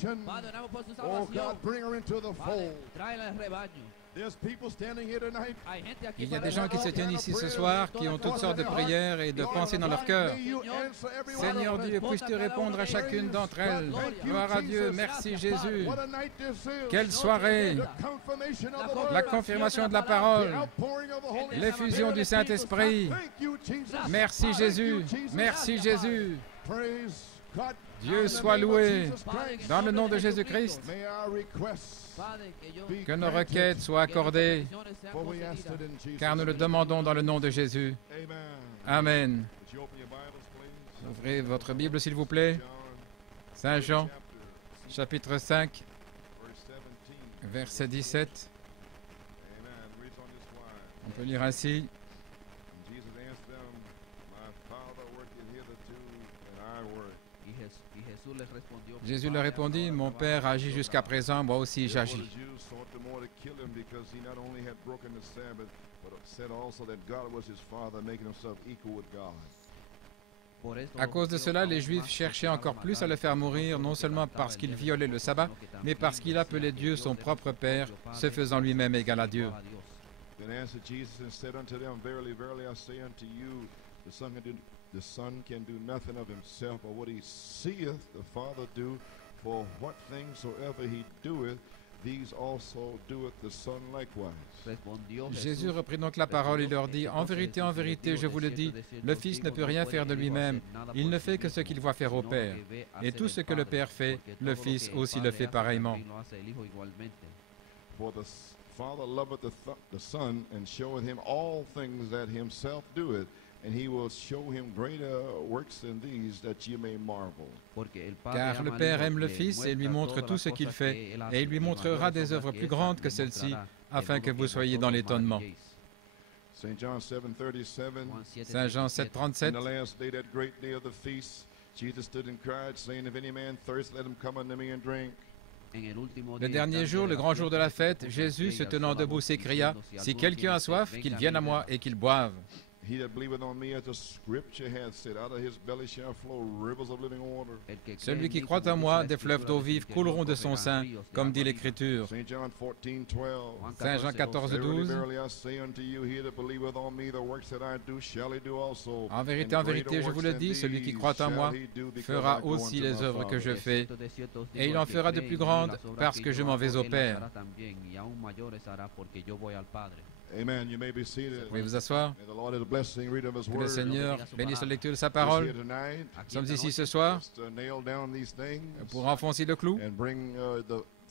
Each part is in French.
salvation. Padre, oramos por su Oh salvación. God, bring her into the Padre, fold. tráela al rebaño. There's people standing here tonight. Hay gente aquí Il y a para des gens qui se tiennent ici ce soir, qui ont toutes sortes de prières et de pensées dans leur cœur. Seigneur Dieu, puisses-tu répondre à chacune d'entre elles. Gloire à Dieu, merci Jésus. What a night this is. Quelle soirée! The confirmation of the word. La confirmation de la parole, Outpouring of the Holy l'effusion du Saint-Esprit. Thank you, Jesus. Merci Jésus, merci Jésus. Praise God. Dieu soit loué dans le nom de Jésus-Christ. May our requests Padre, que yo be Que nos granted, requêtes soient accordées, for we asked it in Jesus' car nous le name. demandons dans le nom de Jésus. Amen. Amen. Would you open your Bibles, please? Ouvrez votre Bible, s'il vous plaît. John, Saint Jean, chapter chapitre 5, verse 17. verset 17. Amen. Reads on this wise. On peut lire ainsi. And Jesus answered them, My Father worketh hitherto, and I work. Y Jesús les respondió. Jésus leur répondit, mon Père agit jusqu'à présent, moi aussi Therefore j'agis. the Jews sought the more to kill him, because he not only had broken the Sabbath, but said also that God was his Father, making himself equal with God. Por esto, À cause de cela, les Juifs cherchaient encore plus à le faire mourir, non seulement parce qu'il violait le sabbat, mais parce qu'il appelait Dieu son propre Père, se faisant lui-même égal à Dieu. Then answered Jesus and said unto them, Verily, verily, I say unto you, the Son can do nothing of himself, but what he seeth the Father do, for what things soever he doeth, these also doeth the Son likewise. Jésus reprit donc la parole et leur dit, en vérité, je vous le dis, le Fils ne peut rien faire de lui-même, il ne fait que ce qu'il voit faire au Père. Et tout ce que le Père fait, le Fils aussi le fait pareillement. For the Father loveth the Son, and showeth him all things that himself doeth, and he will show him greater works than these, that ye may marvel. Car le Père aime le Fils et lui montre tout ce qu'il fait, et il lui montrera des œuvres plus grandes que celles-ci, afin que vous soyez dans l'étonnement. St. John 7:37. Saint Jean In 7,37. the last day, that great day of the feast, Jesus stood and cried, saying, If any man thirst, let him come unto me and drink. Le dernier jour, le grand jour de la fête, Jésus, se tenant debout, s'écria, « Si quelqu'un a soif, qu'il vienne à moi et qu'il boive. » He that believeth on me, as the scripture hath said, out of his belly shall flow rivers of living water. Celui qui croit en moi, des fleuves d'eau vive couleront de son sein, comme dit l'Écriture. St. John 14:12. Saint Jean 14, Verily, 12. verily, I say unto you, he that believeth on me, the works that I do, shall he do also. En vérité, And greater je vous works le than dis, celui qui these croit en shall moi he do, because fera I go aussi unto les my œuvres que Father. je fais, et il en fera de plus grandes, parce que je m'en vais au Père. Amen. You may be seated. Vous pouvez vous asseoir. May the Lord have a blessing reading of his Que le word. Seigneur bénisse la lecture de sa Just parole. here tonight, Nous sommes ici ce soir just nail down these things pour enfoncer le clou and bring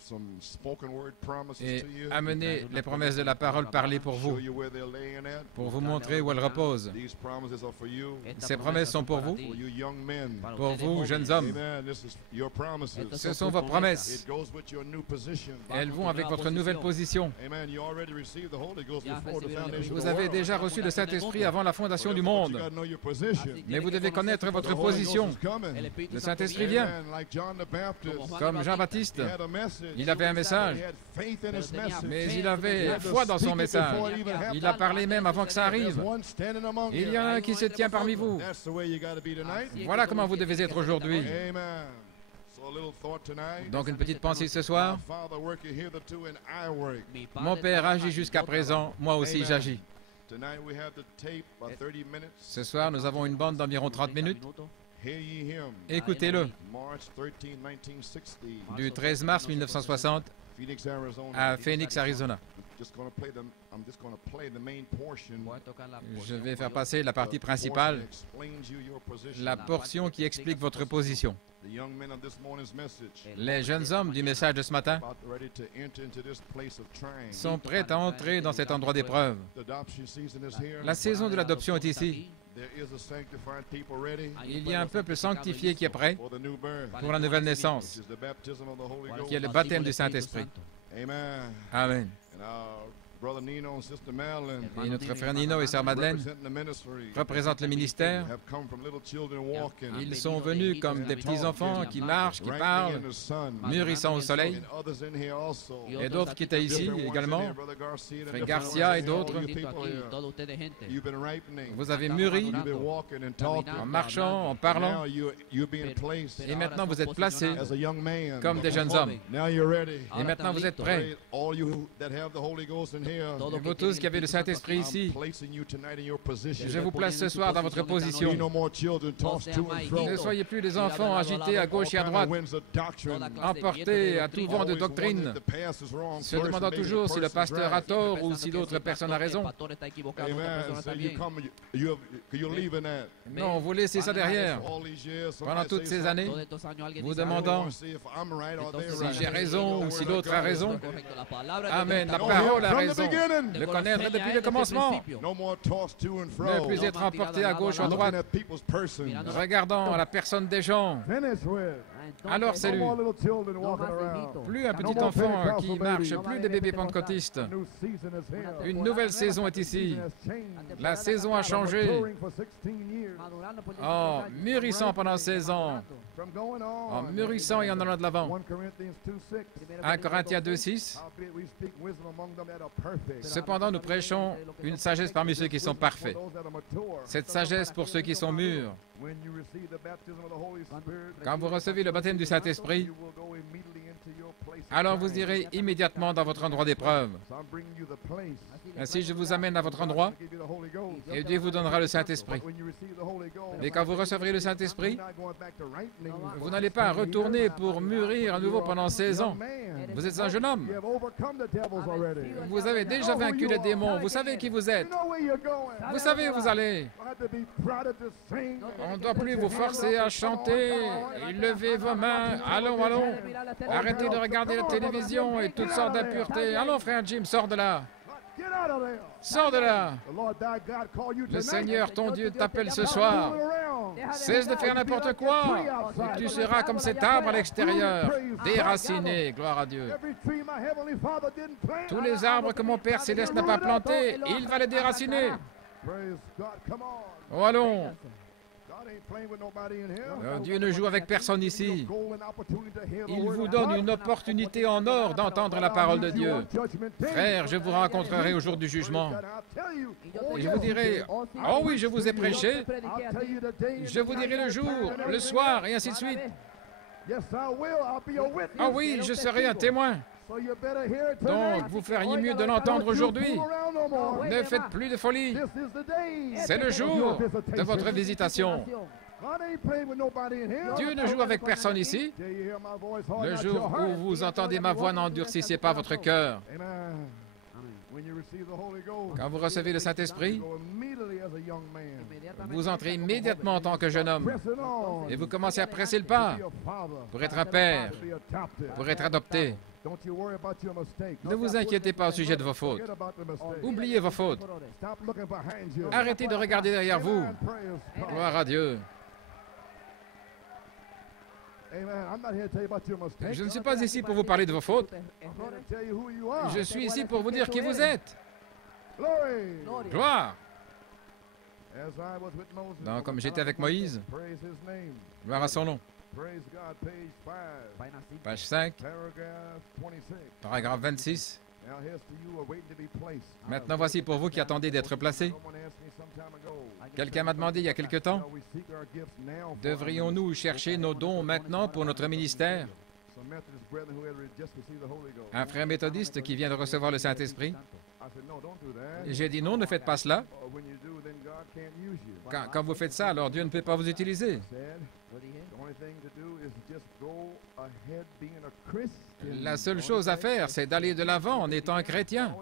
some spoken word promises et to you. amener les promesses de la parole parlées pour Show vous, you where they're laying at. pour vous montrer où elles reposent. These promises are for you, Ces promesses sont pour vous, for you young men. pour vous, jeunes hommes. Amen. This is your promises. Ce sont vos promesses. It goes with your new position. Elles vont avec votre nouvelle position. Amen. You already received the Holy Ghost before the foundation of Vous the avez world. déjà reçu le Saint-Esprit avant la fondation du But monde. you gotta know your position. Mais vous devez connaître votre The Holy Ghost position. is coming. Le Saint-Esprit vient. Amen. Like John the Baptist. Comme Jean-Baptiste, He had a message. il avait un message, He had faith in his message. mais il avait foi dans son message. Il a parlé même avant que ça arrive. One standing among Il y you. en a un qui se tient parmi vous. That's the way you gotta be tonight. Voilà comment vous devez être aujourd'hui. Amen. So a little thought tonight. Donc une petite pensée ce My soir. Father worketh hitherto, and I work. Mon Père agit jusqu'à présent, moi aussi j'agis. Tonight we have the tape by 30 minutes. Ce soir, nous avons une bande d'environ 30 minutes. Hear ye him. Écoutez-le. March 13, 1960. Du 13 mars 1960 Phoenix, Arizona. à Phoenix, Arizona. I'm just going to play the main portion. Je vais faire passer la partie principale, la portion qui explique votre position. The young men of this morning's message Les jeunes hommes du message de ce matin about ready to enter into this place of trying. sont prêts à entrer dans cet endroit d'épreuve. The adoption season is here. La saison de l'adoption est ici. There is a sanctified people ready Il y a un peuple sanctifié qui est prêt for the new birth, pour la nouvelle which naissance, is the baptism of the Holy qui est Ghost. le baptême du Saint-Esprit. Amen. Amen. And Brother Nino and Sister Madeline Et notre frère Nino et sœur Madeleine represent the ministry. représentent le ministère. Have come from little children walking. Ils sont venus comme des petits-enfants qui marchent, qui parlent, in the sun. mûrissant au soleil. And others in here also. Et d'autres qui étaient ici Different ones également. in here, Brother Garcia and Frère different Garcia ones et in here, d'autres. all you people here. You've been ripening. Vous avez mûri You've been walking and talking. en marchant, en parlant. Now you're being placed Et maintenant vous êtes placés as a young man. comme des jeunes hommes. Now you're ready. Et maintenant vous êtes prêts. All you that have the Holy Ghost in here. Et vous tous qui avez le Saint-Esprit ici, I'm placing you tonight in your position. je vous place ce soir dans votre position. Be no more children tossed to and fro. Ne soyez plus des enfants agités à gauche et à All droite, kinds of winds of doctrine. emportés à tout vent de Always doctrine, wondering if the pastor is wrong se first demandant and maybe the toujours si le person's pasteur a right. tort ou si l'autre personne a raison. Amen. So you come, you're leaving that. Non, vous laissez ça derrière. All these years, Pendant somebody toutes say ces something. années, vous I demandant want to see if I'm right or they're si right. j'ai raison ou si l'autre a raison. Amen. La Know parole him a from the raison. beginning. Le connaître depuis le commencement. No more tossed to and Ne fro. plus être emporté à gauche ou à Looking droite, at people's person. regardant la personne des gens. Finish with. Alors c'est No lui. more little children walking around. Plus un petit enfant qui marche, plus des bébés pentecôtistes. A new season is here. Une nouvelle saison est ici. Season has changed. La saison a changé. Maturing for 16 years. En mûrissant pendant 16 ans, From going en on. mûrissant et en allant de l'avant. 1 Corinthians 2:6. 1 Corinthiens 2,6. Howbeit we speak wisdom among them that are perfect. Cependant, nous prêchons une sagesse parmi ceux qui sont parfaits. For those that are mature. Cette sagesse pour ceux qui sont mûrs. When you receive the baptism of the Holy Spirit, Quand vous recevez le baptême du Saint-Esprit, you will go immediately into your place of alors vous trial. irez immédiatement dans votre endroit d'épreuve. So I'm bringing you the place. Ainsi, je vous amène à votre endroit I'll give you the Holy Ghost. et Dieu vous donnera le Saint-Esprit. But when you receive the Holy Ghost, Mais quand vous recevrez le Saint-Esprit, you're not going back to ripening for vous n'allez pas 16 retourner years. pour mûrir à nouveau pendant 16 ans. Young man, Vous êtes un jeune homme. you have overcome the devils already. Vous avez déjà vaincu les démons. Vous savez qui vous êtes. You know where you're going. Vous savez où vous allez. You have to be proud to sing. On ne doit plus vous forcer à chanter. Et levez vos mains. Allons, allons. Arrêtez de regarder la télévision et toutes sortes d'impuretés. Allons, frère Jim, sors de là. Get out of there. Sors de là. The Lord thy God called you Le tonight. Seigneur, ton Dieu, t'appelle ce Stop soir. fooling around. Cesse de faire n'importe quoi. Et tu seras comme cet arbre à l'extérieur, déraciné. Gloire à Dieu. Every tree my heavenly Father didn't plant, Tous les arbres que mon Père Céleste n'a pas plantés, il va les déraciner. praise God. Come on. Oh, allons. God ain't playing with nobody in here. Dieu ne joue avec personne ici. Golden opportunity to hear the Il word vous of donne God. une opportunité en or d'entendre la parole de Dieu. Frère, je vous rencontrerai au jour du jugement. Et je vous dirai, oh oui, je vous ai prêché. Je vous dirai le jour, le soir, et ainsi de suite. Ah oui, je serai un témoin. Donc, vous feriez mieux de l'entendre aujourd'hui. Ne faites plus de folie. C'est le jour de votre visitation. Dieu ne joue avec personne ici. Le jour où vous entendez ma voix, n'endurcissez pas votre cœur. Quand vous recevez le Saint-Esprit, vous entrez immédiatement en tant que jeune homme et vous commencez à presser le pas pour être un père, pour être adopté. Ne vous inquiétez pas au sujet de vos fautes. Oubliez vos fautes. Arrêtez de regarder derrière vous. Gloire à Dieu. Je ne suis pas ici pour vous parler de vos fautes. Je suis ici pour vous dire qui vous êtes. Gloire. Donc, comme j'étais avec Moïse, gloire à son nom. Page 5, paragraphe 26. Maintenant, voici pour vous qui attendez d'être placés. Quelqu'un m'a demandé il y a quelque temps, devrions-nous chercher nos dons maintenant pour notre ministère? Un frère méthodiste qui vient de recevoir le Saint-Esprit. J'ai dit non, ne faites pas cela. Quand vous faites ça, alors Dieu ne peut pas vous utiliser. La seule chose à faire, c'est d'aller de l'avant en étant un chrétien.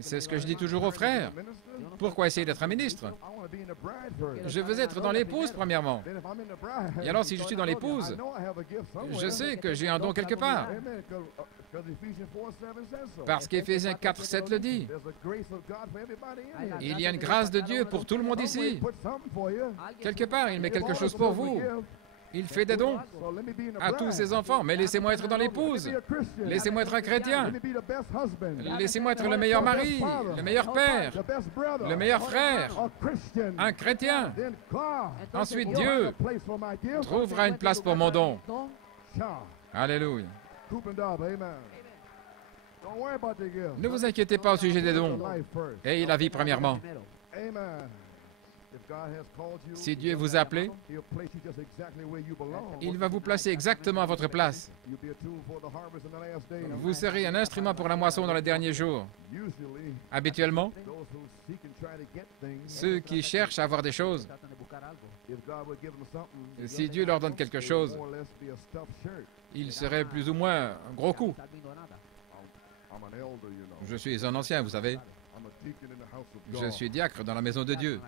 C'est ce que je dis toujours aux frères. Pourquoi essayer d'être un ministre? Je veux être dans l'épouse, premièrement. Et alors, si je suis dans l'épouse, je sais que j'ai un don quelque part. Parce qu'Éphésiens 4, 7 le dit. Il y a une grâce de Dieu pour tout le monde ici. Quelque part, il met quelque chose pour vous. Il fait des dons So let me be in the à bride. tous ses enfants, mais laissez-moi être dans Let me l'épouse. be a Christian. Laissez-moi être un chrétien. Let me be the best husband. Laissez-moi être le meilleur mari, le meilleur père, The best brother. le meilleur frère, A Christian. un chrétien. Then God Ensuite, will Dieu have a place for my gift. trouvera une place pour mon don. Cha. Alléluia. Coop and Dub, amen. Don't worry about the gift. Ne vous inquiétez pas au sujet des dons. Life first. Ayez la vie premièrement. Amen. If God has called you, Si Dieu vous a appelé, He'll place you just exactly where you belong. il va vous placer exactement à votre place. You'll be a tool for the harvest in the last days. Vous serez un instrument pour la moisson dans les derniers jours. Usually, Habituellement, those who seek and try to get things, ceux qui cherchent à avoir des choses, if God would give them something, si Dieu leur donne quelque chose, more or less be a stuffed shirt. il serait plus ou moins un gros coup. I'm an elder, you know. Je suis un ancien, vous savez. I'm a deacon in the house of Je God. suis diacre dans la maison de Dieu.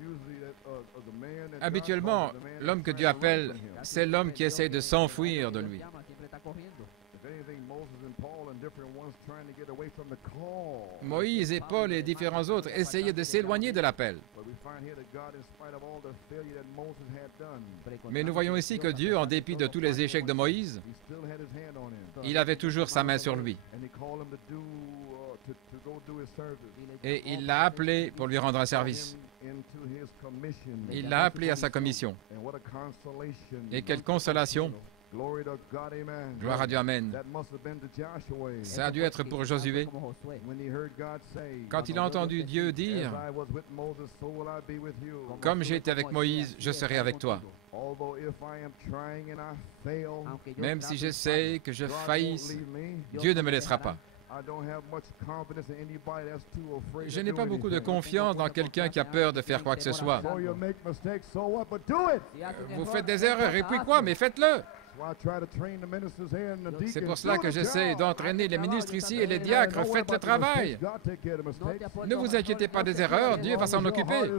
Usually the man that God Habituellement, calls, the man l'homme que that's Dieu trying to run appelle, from him. c'est l'homme qui essaye de s'enfuir de lui. If anything, Moses and Paul and different ones trying to get away from the call. Moïse et Paul et différents autres essayaient de s'éloigner de l'appel. But we find here that God, in spite of all the failure that Moses had done, Mais nous voyons ici que Dieu, en dépit de tous les échecs de Moïse, he still had his hand on him. il avait toujours sa main sur lui. And he called him to do, to go do his service. Et il l'a appelé pour lui rendre un service. Into his commission. Il l'a appelé à sa commission. And what a consolation. Et quelle consolation. Glory to God, amen. Gloire à Dieu, Amen. That must have been to Joshua. Ça a dû être pour Josué. When he heard God say, Quand il a entendu Dieu dire, As I was with Moses, so will I be with you. « Comme j'ai été avec Moïse, je serai avec toi. Although if I am trying and I fail, Même si j'essaie, que je God won't faillisse, leave me. Dieu ne me laissera pas. I don't have much confidence in anybody that's too afraid Je to n'ai do pas beaucoup de anything. confiance dans quelqu'un qui a peur de faire quoi que ce soit. So you make mistakes, so what? But do it. Vous faites des erreurs, et puis quoi? Mais faites-le! So I try to train the ministers here and the deacons. C'est pour cela que Do the j'essaie job. d'entraîner les ministres ici et les Amen. diacres. Don't worry Faites le about the travail. mistakes. God take care of the mistakes. Ne vous inquiétez pas des erreurs, Dieu va s'en occuper.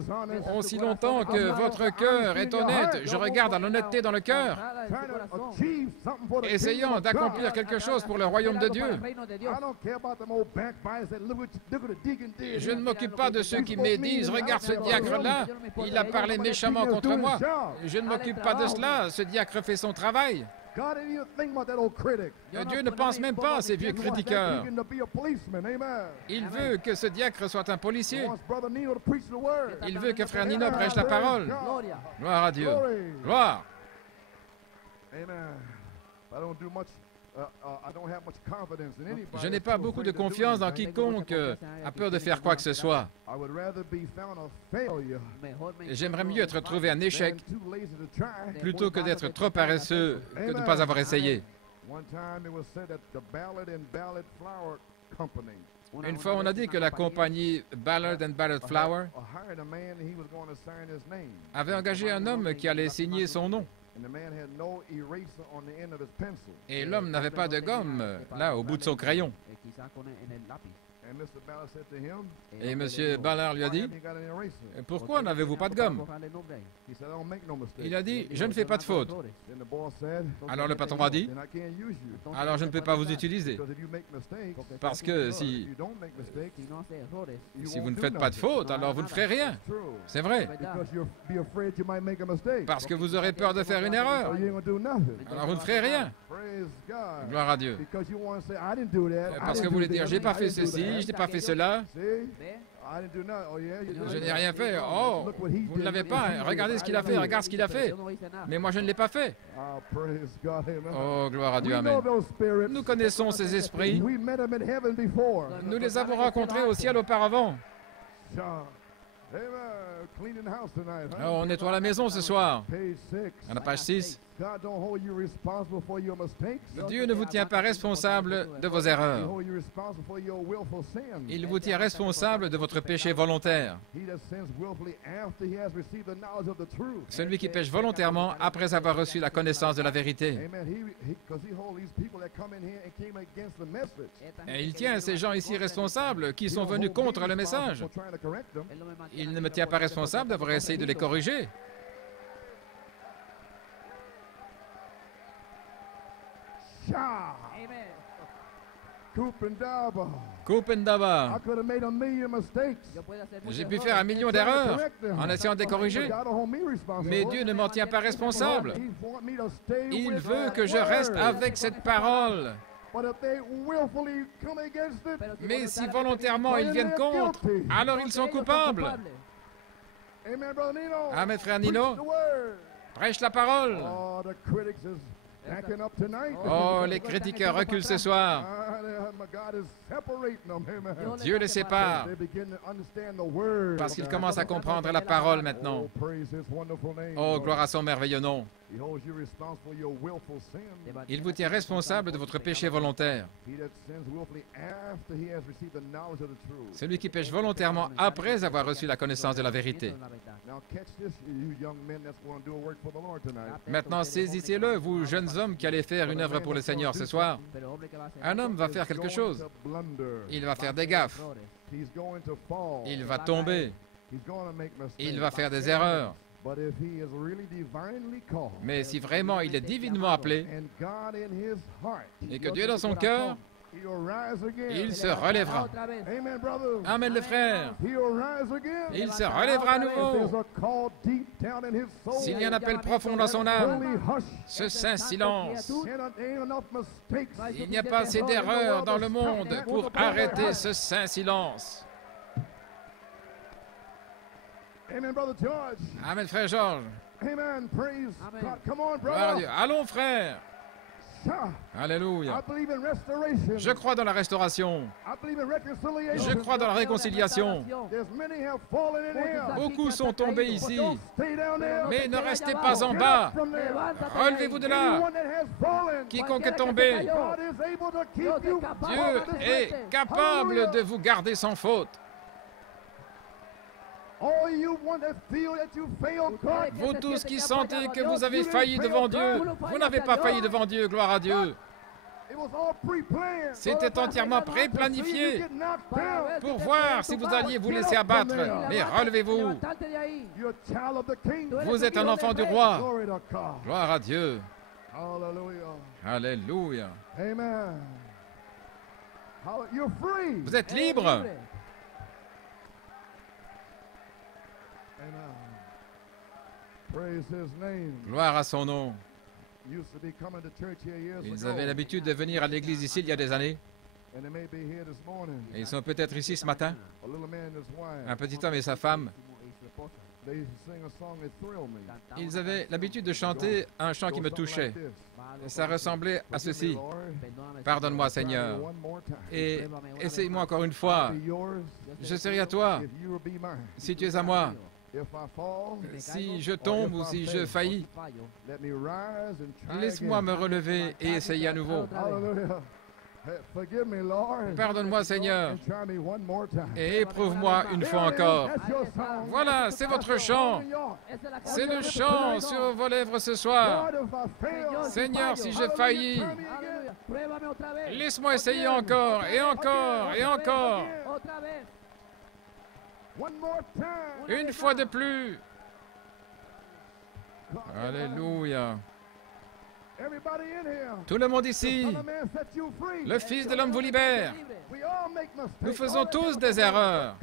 Aussi longtemps que votre cœur est honnête, je regarde à l'honnêteté dans le cœur, Trying to achieve something for the essayant kingdom of d'accomplir God. quelque chose pour le royaume de Dieu. I don't care about them old backbiters that look what the deacon did. Je ne m'occupe pas de ceux qui médisent. Regarde ce diacre-là, il a parlé méchamment contre moi. Je ne m'occupe pas de cela, ce diacre fait son travail. God ain't even thinking about that old critic. Dieu ne pense même pas à ces vieux He wants that critiqueurs. deacon to be a policeman. Amen. Il veut que ce diacre soit un He policier. wants Brother Nino to preach the word. Il veut que frère Nino prêche la Praise parole. God. Gloire à Dieu. Glory. Gloire. Amen. I don't do much. I don't have much confidence in anybody. Je n'ai that's pas too beaucoup de afraid to do confiance dans anything. quiconque a peur de faire quoi que ce soit. I would rather be found a failure J'aimerais mieux être trouvé un échec than too lazy to try. plutôt que d'être trop paresseux que de ne pas avoir essayé. One time it was said that the Ballard and Ballard Flour Company Une fois, on a dit que la compagnie Ballard and Ballard Flour hired a man and he was going to sign his name. avait engagé un homme qui allait signer son nom. And the man had no eraser on the end of his pencil. Et l'homme n'avait pas de gomme, là, au bout de son crayon. And Mr. Ballard said to him, Et M. Ballard lui a "Why dit, haven't you got an eraser?" « Pourquoi n'avez-vous pas de gomme He said, "I don't make no mistakes." Il a dit, « Je ne fais pas de faute. Then the boss said, » Alors le patron a dit, "Then I can't use you. « Alors je ne peux pas vous utiliser. Because if you make mistakes, Parce que if si you don't make mistakes, you vous won't ne do faites pas de nothing." faute, alors vous ne ferez rien. It's true. C'est vrai. Because you'll be afraid you might make a mistake. Parce que vous aurez peur de faire une erreur. So you ain't gonna do nothing. Alors vous ne ferez rien. Praise God. Gloire à Dieu. Because you want to say, I didn't do that. I Parce que didn't vous voulez do dire, this, j'ai pas I fait didn't do ceci, that. je n'ai pas fait cela, See? I didn't do nothing. Oh yeah. je n'ai rien fait. Oh, vous ne l'avez pas. Regardez ce qu'il a fait, regarde ce qu'il a fait. Mais moi je ne l'ai pas fait. Oh, praise God. Amen. Oh, gloire à Dieu, We know Amen. those spirits. Nous connaissons ces esprits. We met them in heaven before. Nous les avons rencontrés au ciel auparavant. John. Amen. Cleaning house tonight. Huh? Oh, on nettoie la maison ce soir. Page 6. À la page 6. God don't hold you responsible for your mistakes. Dieu ne vous tient pas responsable de vos He erreurs. hold you responsible for your willful sins. Il vous tient responsable de votre péché volontaire. He that sins willfully after he has received the knowledge of the truth. Celui qui pêche volontairement après avoir reçu la connaissance de la vérité. Amen. Because he holds these people that come in here and came against the message. Et il tient ces gens ici responsables qui sont venus contre le message. For trying to correct them. Il ne me tient pas responsable d'avoir essayé de les corriger. Shah. Kupendaba. Kupendaba. I could have made a million mistakes. Yo puedo hacer J'ai muchos pu faire errores. 1 million d'erreurs en essayant de les corriger, God don't hold me responsible. mais Dieu ne m'en tient pas responsable. He want me to stay Il with veut that que je reste word. avec cette parole. But if they willfully come against it, Pero Mais si voluntariamente volontairement ils viennent contre, alors ils sont coupables. amen, brother Nino. Amen, frère Preach Nino. the word. Prêche la parole. Oh, the critics is backing up tonight. Oh, les critiques reculent ce soir. My God is separating them, amen. Dieu les sépare They begin to understand the word. parce of qu'ils God. commencent à comprendre la parole maintenant. Oh, praise his wonderful name. Oh, gloire à son merveilleux nom. He holds you responsible for your willful sin. Il vous tient responsable de votre péché volontaire. He that sins willfully after he has received the knowledge of the truth. Celui qui pêche volontairement après avoir reçu la connaissance de la vérité. Now catch this, you young men that's going to do a work for the Lord tonight. Maintenant, saisissez-le, vous jeunes hommes qui allez faire une œuvre pour le Seigneur ce soir. Un homme va faire quelque chose. Il va faire des gaffes. He's going to fall. Il va tomber. He's going to make mistakes. Il va faire des erreurs. But if he is really divinely called, Mais si vraiment il est divinement appelé and God in his heart, et que Dieu est dans son cœur, he'll rise again. il se relèvera. Amen, brother. Amen, les frères. He'll rise again. Il se relèvera à If there's nouveau. a call deep down in his soul, S'il y a un appel profond dans son âme, holy hush. ce saint silence. Ain't enough mistakes. Il n'y a pas assez d'erreurs dans le monde pour arrêter ce saint silence. Amen, brother George. Amen, frère Georges. Amen. Praise Amen. God. Come on, Gloire à brother. Dieu. Allons, frères. I Alléluia. believe in restoration. Je crois dans la restauration. I believe in reconciliation. Je crois dans la réconciliation. There's many have fallen in here. Beaucoup sont tombés But ici. don't stay down there. Mais ne restez pas en Get bas. up from there. Relevez-vous de là. Anyone that has fallen, Quiconque est tombé, God is able to keep you. Dieu est capable de vous garder sans faute. All you want to feel that you failed God. Vous tous qui sentez que vous avez failli devant Dieu, vous n'avez pas failli devant Dieu, gloire à Dieu. It was all pre-planned. C'était entièrement To see pré-planifié you get knocked down. pour voir si vous alliez vous laisser abattre. Mais relevez-vous. You're a child of the King. Vous êtes un enfant du roi. Glory to God. Gloire à Dieu. Hallelujah. Alléluia. Amen. You're free. Vous êtes libre. Amen. Praise his name. Gloire à son nom. Used to be coming to church here years Ils ago, avaient l'habitude de venir à l'église ici il y a des années. and they may be here this morning. Et ils sont peut-être ici ce matin. A little man and his wife. Un petit homme et sa femme. They used to sing a song that thrilled me. Ils avaient l'habitude de chanter un chant qui me touchait. Et ça ressemblait à ceci. Pardonne-moi, Seigneur. Et essaye-moi encore une fois. Je serai à toi si tu es à moi. Si je tombe ou si je faillis, laisse-moi me relever et essayer à nouveau. Pardonne-moi, Seigneur, et éprouve-moi une fois encore. Voilà, c'est votre chant. C'est le chant sur vos lèvres ce soir. Seigneur, si je faillis, laisse-moi essayer encore, et encore, et encore. Une fois de plus. Alléluia. Tout le monde ici, le Fils de l'homme vous libère. Nous faisons tous des erreurs,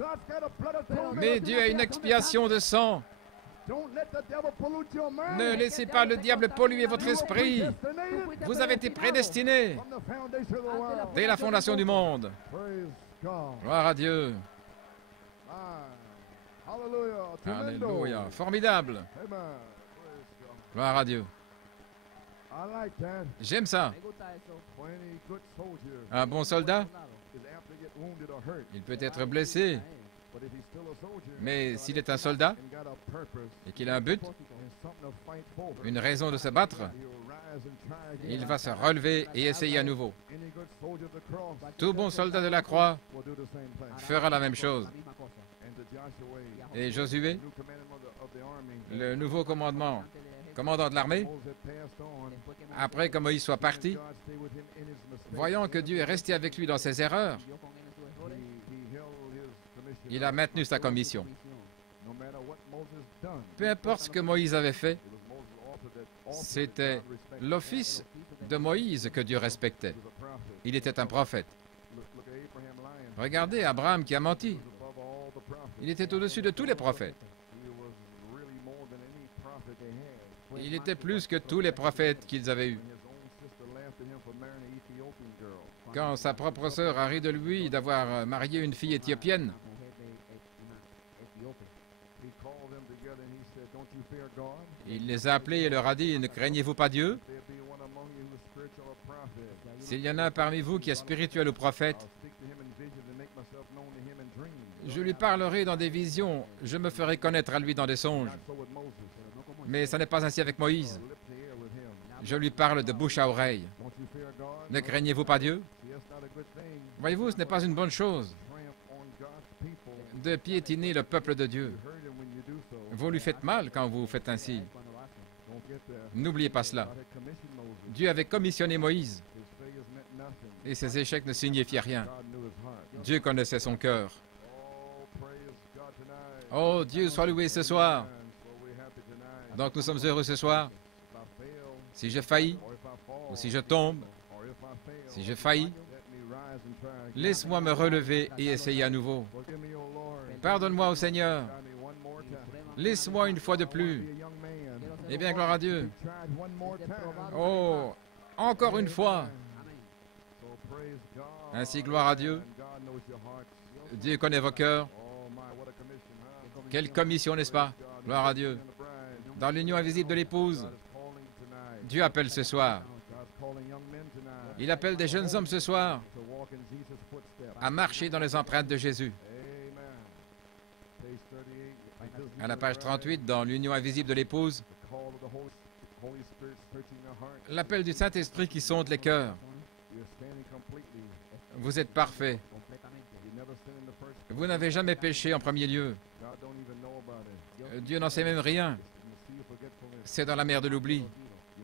mais Dieu a une expiation de sang. Ne laissez pas le diable polluer votre esprit. Vous avez été prédestinés dès la fondation du monde. Gloire à Dieu. Alléluia. Formidable. Gloire à Dieu. J'aime ça. Un bon soldat, il peut être blessé, mais s'il est un soldat et qu'il a un but, une raison de se battre, il va se relever et essayer à nouveau. Tout bon soldat de la croix fera la même chose. Et Josué, le nouveau commandant de l'armée, après que Moïse soit parti, voyant que Dieu est resté avec lui dans ses erreurs, il a maintenu sa commission. Peu importe ce que Moïse avait fait, c'était l'office de Moïse que Dieu respectait. Il était un prophète. Regardez Abraham qui a menti. He was above all the prophets. Il était au-dessus de tous les prophètes. He was really more than any prophet they had. Il était plus que tous les prophètes qu'ils avaient eus. When his own sister laughed at him for marrying an Ethiopian girl. Quand sa propre sœur a ri de lui d'avoir marié une fille éthiopienne, He called them together and he said, "Don't you fear God? il les a appelés et leur a dit, « Ne craignez-vous pas Dieu? If there be one among you who is spiritual or prophet, S'il y en a un parmi vous qui est spirituel ou prophète, I'll speak to him in visions and make myself known to him in dreams." je lui parlerai dans des visions, je me ferai connaître à lui dans des songes. Not so with Moses. Mais ça n'est pas ainsi avec Moïse. Lips to ear with him. Je lui parle de bouche à oreille. Don't you fear God? Ne craignez-vous pas Dieu? See, that's not a good thing. Voyez-vous, ce n'est pas une bonne chose Tramp on God's people. de piétiner le peuple de Dieu. You hurt him when you do so. Vous lui faites mal quand vous faites ainsi. Don't get there. N'oubliez pas cela. God had commissioned Moses. Dieu avait commissionné Moïse His failures meant nothing. et ses échecs ne signifiaient rien. God knew his heart. Dieu connaissait son cœur. Oh, praise God tonight. Oh, Dieu soit loué ce soir. So we're happy tonight. Donc nous sommes heureux ce soir. If I fail, Si je faillis, or if I fall, ou si je tombe, or if I fail, si je faillis, let me rise and try again. laisse-moi me relever et essayer à nouveau. Forgive me, O Lord. Pardonne-moi au Seigneur. Try me one more time. Laisse-moi une fois de I wanna plus. be a young man. Eh bien, gloire à Dieu. Tried one more time. Oh, encore une fois. So praise God. Ainsi, gloire à Dieu. And God knows your hearts. Dieu connaît vos cœurs. Oh my, what a commission, huh? Quelle commission, n'est-ce pas? Gloire à Dieu. Dans l'union invisible de l'épouse, God is calling tonight. Dieu appelle ce soir. God's calling young men tonight Il appelle des jeunes hommes ce soir to walk in Jesus' footsteps. à marcher dans les empreintes de Jésus. Amen. Page 38. À la page 38, dans l'union invisible de l'épouse, The call of the Holy Spirit searching your heart. l'appel du Saint-Esprit qui sonde les cœurs. You're standing completely. Vous êtes parfait. You never sinned in the first place. Vous n'avez jamais péché en premier lieu. God don't even know about it. Dieu n'en sait même rien. You see your forgetfulness. C'est dans la mer de l'oubli. You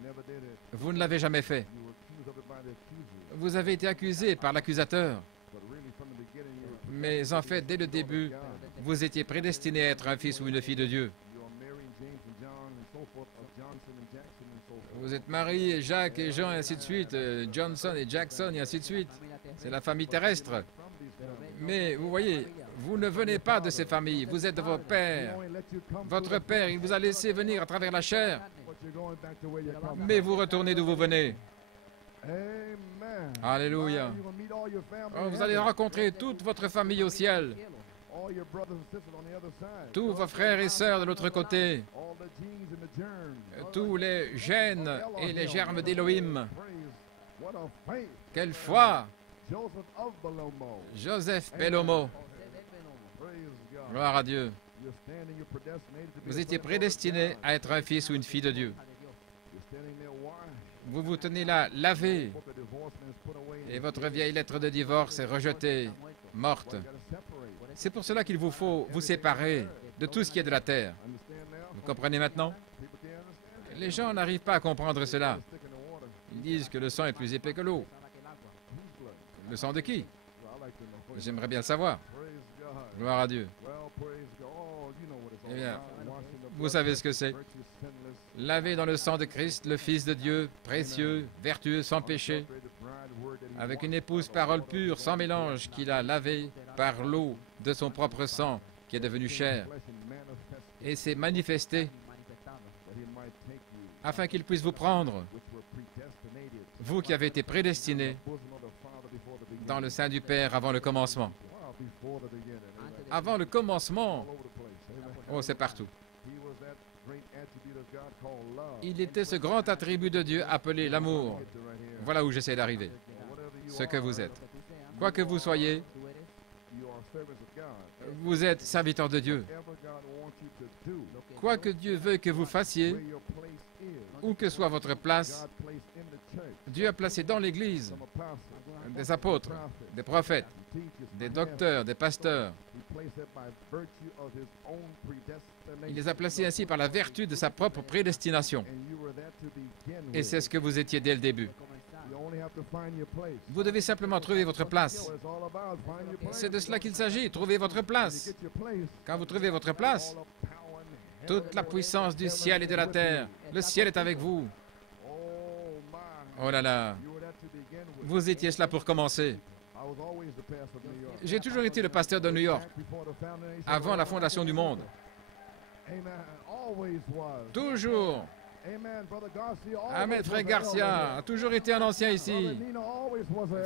never did it. Vous ne l'avez jamais fait. You were accused of it by the accuser. Vous avez été accusé par l'accusateur. But really from the beginning you were Mais en fait, dès le début, God. vous étiez prédestiné à être un fils ou une fille de Dieu. You are marrying James and John and so forth, of Johnson and Jackson and so forth. Vous êtes mariés, Jacques et Jean, et ainsi de suite, Johnson et Jackson, et ainsi de suite. C'est la famille terrestre. From these families. Mais vous voyez, vous ne venez pas de ces familles, vous êtes de vos He pères. only let you come Votre through the père, il vous a laissé venir à travers la chair, but you're going back to where you come mais vous retournez d'où vous venez. Amen. Alléluia. You're gonna meet all your family Oh, in vous allez heaven. rencontrer toute votre famille au ciel, All your brothers and sisters on the other side. tous vos frères et sœurs de l'autre côté, All the genes and the germs. tous les gènes et les germes d'Élohim. Praise. What a faith. Quelle foi! Joseph of Belomo. Joseph Pelomo, Praise God. gloire à Dieu. You're standing, you're predestinated to be Vous a étiez son of prédestiné God. à être un fils ou une fille de Dieu. You're standing there washed. Vous vous tenez là, lavé, Book of divorcement is put away. et votre vieille lettre de divorce est rejetée, morte. You gotta separate. C'est pour cela qu'il vous faut vous séparer de tout ce qui est de la terre. Understand now? Vous comprenez maintenant? People can't understand. Les gens n'arrivent pas à comprendre cela. Stick in the water. Ils disent que le sang est plus épais que l'eau. Whose blood? Le sang de qui? Well, I like to know. J'aimerais bien le savoir. Praise God. Gloire à Dieu. Well, praise God. Oh, you know what it's all Eh bien, about. Washing the vous blood, savez ce que c'est. virtuous, sinless, Lavé dans le sang de Christ, le Fils de Dieu, précieux, vertueux, sans péché, unadulterated bride word that he avec washed une épouse parole pure, sans mélange, qu'il a lavé par l'eau de son propre sang, qui est devenu chair, flesh and manifested et s'est manifesté that he might take you, afin qu'il puisse vous prendre, which were predestinated vous qui avez été prédestinés bosom of the Father before the beginning. dans le sein du Père avant le commencement. Wow, before the beginning. Amen. Avant le commencement, All over the place. Amen. oh, c'est partout. He was that great attribute of God called love. Il était ce grand attribut de Dieu appelé l'amour. Get to right here. Voilà où j'essaie d'arriver. Whatever you Ce que are, vous êtes. Quoi que vous soyez, you are servants of God. vous êtes serviteurs de Dieu. Whatever God wants you to do, Quoi que Dieu veut que vous fassiez, where your place is, où que soit votre place, God placed in the church Dieu a placé dans l'Église some apostles, des apôtres, prophets, des prophètes, teachers, des docteurs, des pasteurs. He placed it by virtue of his own predestination. Il les a placés ainsi par la vertu de sa propre prédestination. And you were there to begin Et with. c'est ce que vous étiez dès le début. You only have to find your place. Vous devez simplement trouver votre place. That's what it's all about. Find your place. C'est de cela qu'il s'agit, trouver votre When you place. get your place, Quand vous trouvez votre place, all the power in toute la heaven puissance du ciel et de la terre, le ciel est avec vous. Oh my. Oh là là, You were there to begin with. vous étiez cela pour commencer. I J'ai toujours été le pasteur de New York, avant la fondation du monde. Toujours. Amen. Frère Garcia a toujours été un ancien ici.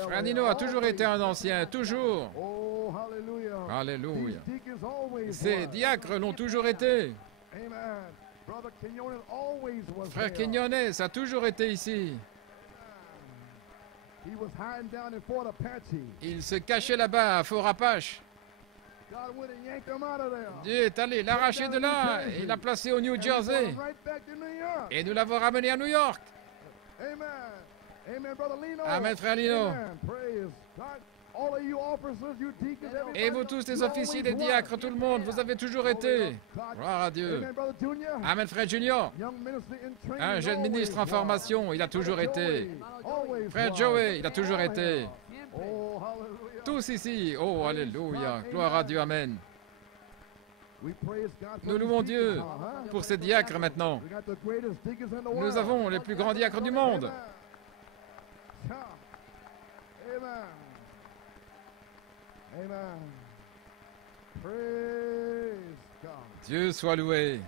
Frère Nino a toujours été un ancien, toujours. Alléluia. Ces diacres l'ont toujours été. Frère Quinones a toujours été ici. Il se cachait là-bas à Fort Apache. Dieu est allé l'arracher de là et l'a placé au New Jersey. Et nous l'avons ramené à New York. Amen, frère Lino. Et vous tous, les officiers, les diacres, tout le monde, vous avez toujours été. Gloire à Dieu. Amen, frère Junior. Un jeune ministre en formation, il a toujours été. Frère Joey, il a toujours été. Tous ici. Oh, alléluia. Gloire à Dieu. Amen. Nous louons Dieu pour ces diacres maintenant. Nous avons les plus grands diacres du monde. Dieu soit loué.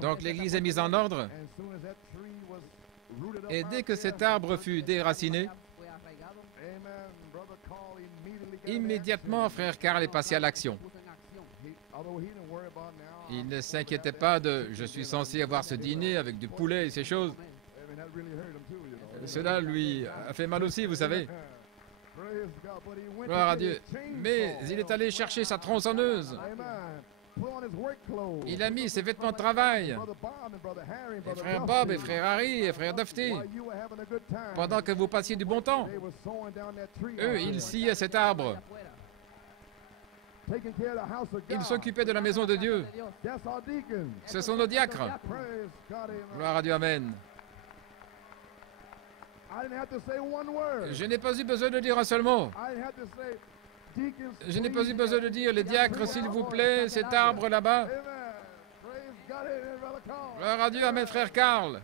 Donc l'église est mise en ordre. Et dès que cet arbre fut déraciné, immédiatement, frère Carl est passé à l'action. Il ne s'inquiétait pas de « je suis censé avoir ce dîner avec du poulet et ces choses ». Cela lui a fait mal aussi, vous savez. Gloire à Dieu. Mais il est allé chercher sa tronçonneuse. Il a mis ses vêtements de travail. Et frère Bob et frère Harry et frère Dufty, pendant que vous passiez du bon temps, eux, ils sciaient cet arbre. Ils s'occupaient de la maison de Dieu. Ce sont nos diacres. Gloire à Dieu, amen. Je n'ai pas eu besoin de dire un seul mot. Je n'ai pas eu besoin de dire, les diacres, s'il vous plaît, cet arbre là-bas. Gloire à Dieu, amen, frère Carl.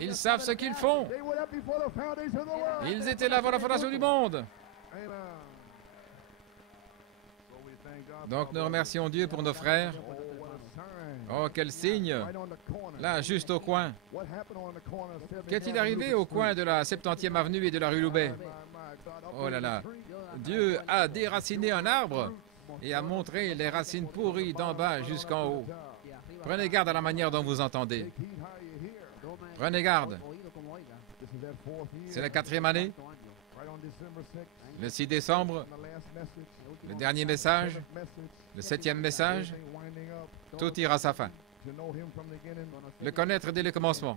Ils savent ce qu'ils font. Ils étaient là avant la fondation du monde. Donc nous remercions Dieu pour nos frères. Oh, quel signe! Là, juste au coin. Qu'est-il arrivé au coin de la 70e avenue et de la rue Loubet? Oh là là! Dieu a déraciné un arbre et a montré les racines pourries d'en bas jusqu'en haut. Prenez garde à la manière dont vous entendez. Prenez garde. C'est la 4e année. Le 6 décembre, le dernier message, le 7e message, tout ira à sa fin. Le connaître dès le commencement.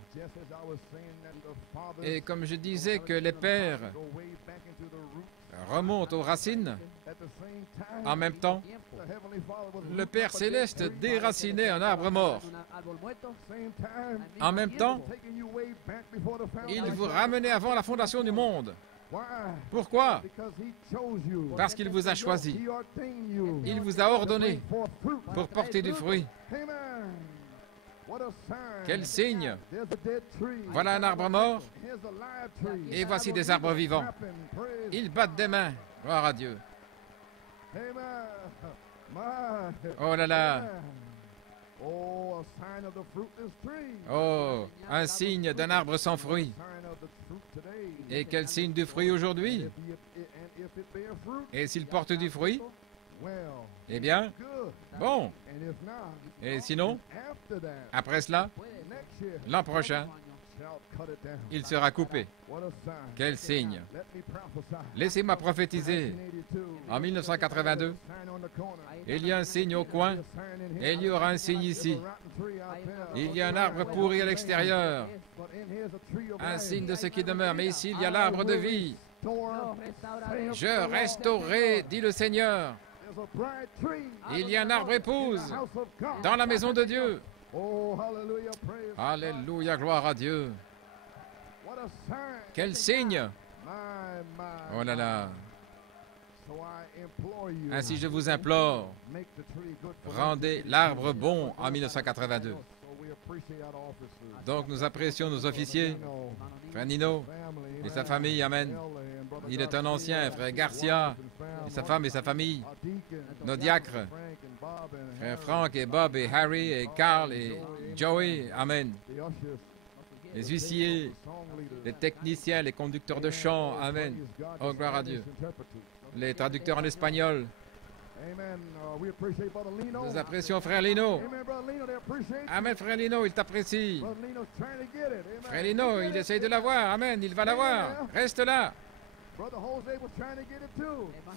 Et comme je disais que les pères remontent aux racines, en même temps, le Père Céleste déracinait un arbre mort. En même temps, il vous ramenait avant la fondation du monde. Pourquoi? Parce qu'il vous a choisi. Il vous a ordonné pour porter du fruit. Quel signe! Voilà un arbre mort et voici des arbres vivants. Ils battent des mains. Gloire à Dieu. Oh là là! Oh, un signe d'un arbre sans fruit. Et quel signe du fruit aujourd'hui? Et s'il porte du fruit? Eh bien, bon. Et sinon, après cela, l'an prochain, il sera coupé. Quel signe! Laissez-moi prophétiser. En 1982, il y a un signe au coin et il y aura un signe ici. Il y a un arbre pourri à l'extérieur, un signe de ce qui demeure. Mais ici, il y a l'arbre de vie. Je restaurerai, dit le Seigneur. Il y a un arbre épouse dans la maison de Dieu. Alléluia, gloire à Dieu. Quel signe! Oh là là! Ainsi je vous implore, rendez l'arbre bon en 1982. Donc nous apprécions nos officiers, frère Nino et sa famille, amen. Il est un ancien, frère Garcia et sa femme et sa famille, nos diacres, frère Frank et Bob et Harry et Carl et Joey, amen. Les huissiers, les techniciens, les conducteurs de chant, amen. Oh, gloire à Dieu. Les traducteurs en espagnol. Nous apprécions frère Lino. Amen, frère Lino, il t'apprécie. Frère Lino, il essaye de l'avoir, amen, il va l'avoir. Reste là.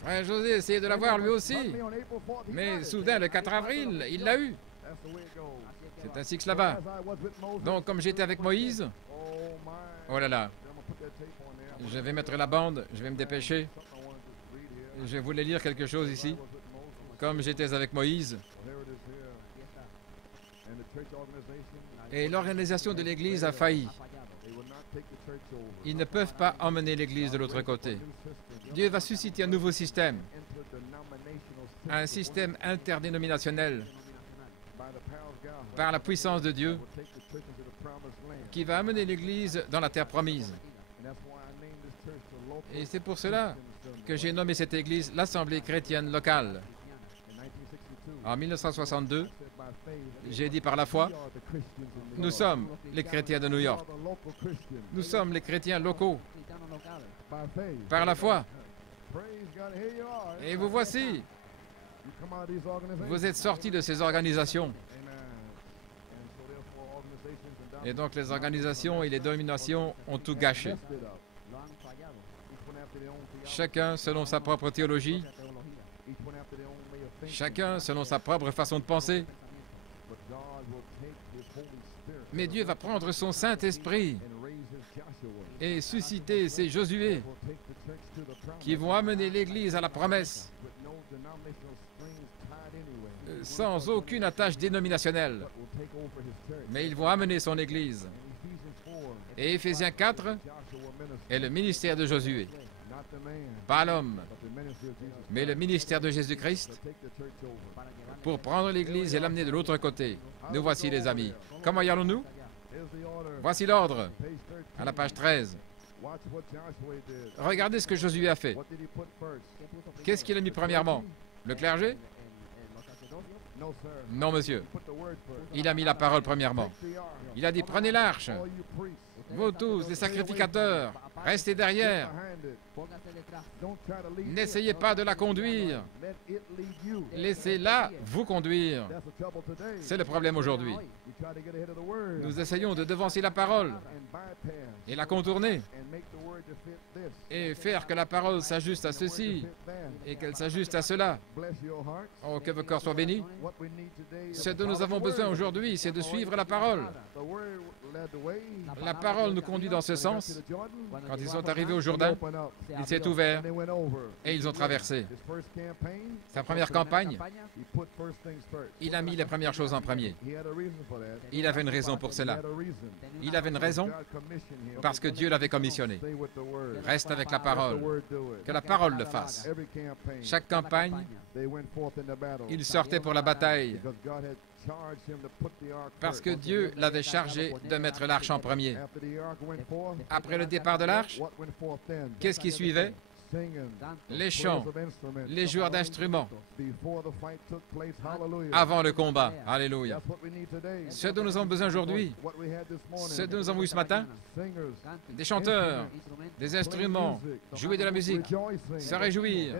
Frère José essayait de l'avoir lui aussi. Mais soudain, le 4 avril, il l'a eu. C'est ainsi que cela va. Donc, comme j'étais avec Moïse, oh là là, je vais mettre la bande, je vais me dépêcher. Je voulais lire quelque chose ici. Comme j'étais avec Moïse. Et l'organisation de l'Église a failli. Ils ne peuvent pas emmener l'Église de l'autre côté. Dieu va susciter un nouveau système. Un système interdénominationnel. Par la puissance de Dieu, qui va amener l'Église dans la terre promise. Et c'est pour cela que j'ai nommé cette Église l'Assemblée chrétienne locale. En 1962, j'ai dit par la foi, nous sommes les chrétiens de New York. Nous sommes les chrétiens locaux. Par la foi. Et vous voici. Vous êtes sortis de ces organisations. Et donc les organisations et les dominations ont tout gâché. Chacun selon sa propre théologie, chacun selon sa propre façon de penser. Mais Dieu va prendre son Saint-Esprit et susciter ces Josué qui vont amener l'Église à la promesse sans aucune attache dénominationnelle. Mais ils vont amener son Église. Et Éphésiens 4 est le ministère de Josué. Pas l'homme, mais le ministère de Jésus-Christ pour prendre l'Église et l'amener de l'autre côté. Nous voici les amis. Comment y allons-nous? Voici l'ordre, à la page 13. Regardez ce que Josué a fait. Qu'est-ce qu'il a mis premièrement? Le clergé? Non, monsieur. Il a mis la parole premièrement. Il a dit, prenez l'arche. Vous tous, les sacrificateurs, restez derrière. N'essayez pas de la conduire. Laissez-la vous conduire. C'est le problème aujourd'hui. Nous essayons de devancer la parole et la contourner et faire que la parole s'ajuste à ceci et qu'elle s'ajuste à cela. Oh, que vos corps soient bénis. Ce dont nous avons besoin aujourd'hui, c'est de suivre la parole. La parole nous conduit dans ce sens. Quand ils sont arrivés au Jourdain, il s'est ouvert et ils ont traversé. Sa première campagne, il a mis les premières choses en premier. Il avait une raison pour cela. Il avait une raison parce que Dieu l'avait commissionné. Reste avec la parole. Que la parole le fasse. Chaque campagne, il sortait pour la bataille parce que Dieu l'avait chargé de mettre l'arche en premier. Après le départ de l'arche, qu'est-ce qui suivait? Les chants, les joueurs d'instruments, avant le combat. Alléluia. Ce dont nous avons besoin aujourd'hui, ce dont nous avons eu ce matin, des chanteurs, des instruments, jouer de la musique, se réjouir,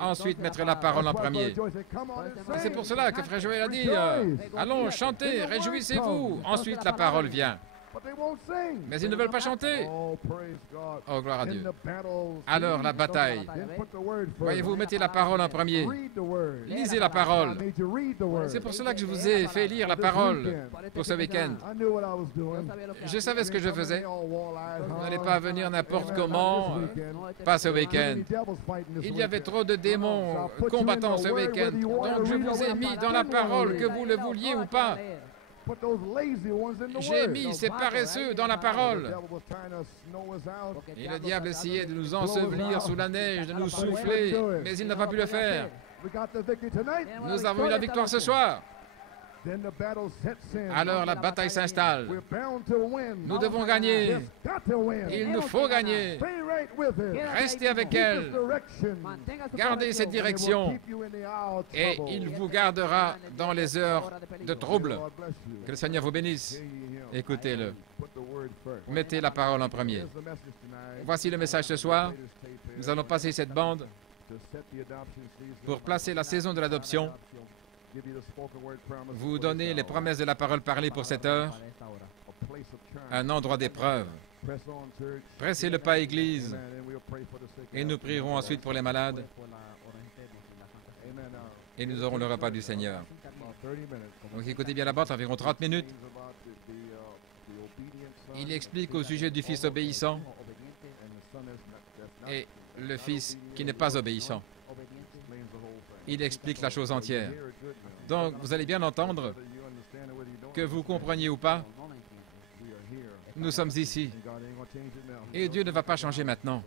ensuite mettre la parole en premier. Et c'est pour cela que Frère Joël a dit, allons, chantez, réjouissez-vous. Ensuite, la parole vient. Mais ils ne veulent pas chanter. Oh, gloire à Dieu. Alors, la bataille. Voyez-vous, mettez la parole en premier. Lisez la parole. C'est pour cela que je vous ai fait lire la parole pour ce week-end. Je savais ce que je faisais. Vous n'allez pas venir n'importe comment, pas ce week-end. Il y avait trop de démons combattants ce week-end. Donc, je vous ai mis dans la parole, que vous le vouliez ou pas. J'ai mis ces paresseux dans la parole. Et le diable essayait de nous ensevelir sous la neige, de nous souffler, mais il n'a pas pu le faire. Nous avons eu la victoire ce soir. Then the battle sets in. Alors la bataille s'installe. We're bound to win. Nous devons gagner. Just got to win. Il nous faut gagner. Stay right with it. Restez avec Keep elle. this direction. Gardez cette And it will direction. keep you in the hour of Et trouble. il vous gardera dans les heures de trouble. Lord bless you. Que le Seigneur vous bénisse. Hear ye him. Écoutez-le. Put the word first. Mettez la parole en premier. Here's the message tonight. Voici le message ce soir. Play this tape here. Nous allons passer cette bande To set the adoption season. pour placer la saison de l'adoption. Give you the spoken word promise Vous for donner this les hour. promesses de la parole parlée pour cette heure, A place of triumph. un endroit d'épreuve. Press on, church. Pressez le pas, Église, Amen. And we'll pray for the sick. et nous prierons ensuite pour les malades, Amen. et nous aurons le repas du Seigneur. About 30 minutes. Donc écoutez bien la bande, environ 30 minutes. Things about the obedient son Il explique au sujet du Fils obéissant and the son that's not et le Fils qui n'est pas obéissant. explains the whole thing. Il explique la chose entière. Hear it good now. Donc vous allez bien entendre, Whether you understand it, whether you don't, que vous compreniez ou pas, we are here. nous sommes ici. And God ain't gonna change it now. Et Dieu ne va pas changer maintenant.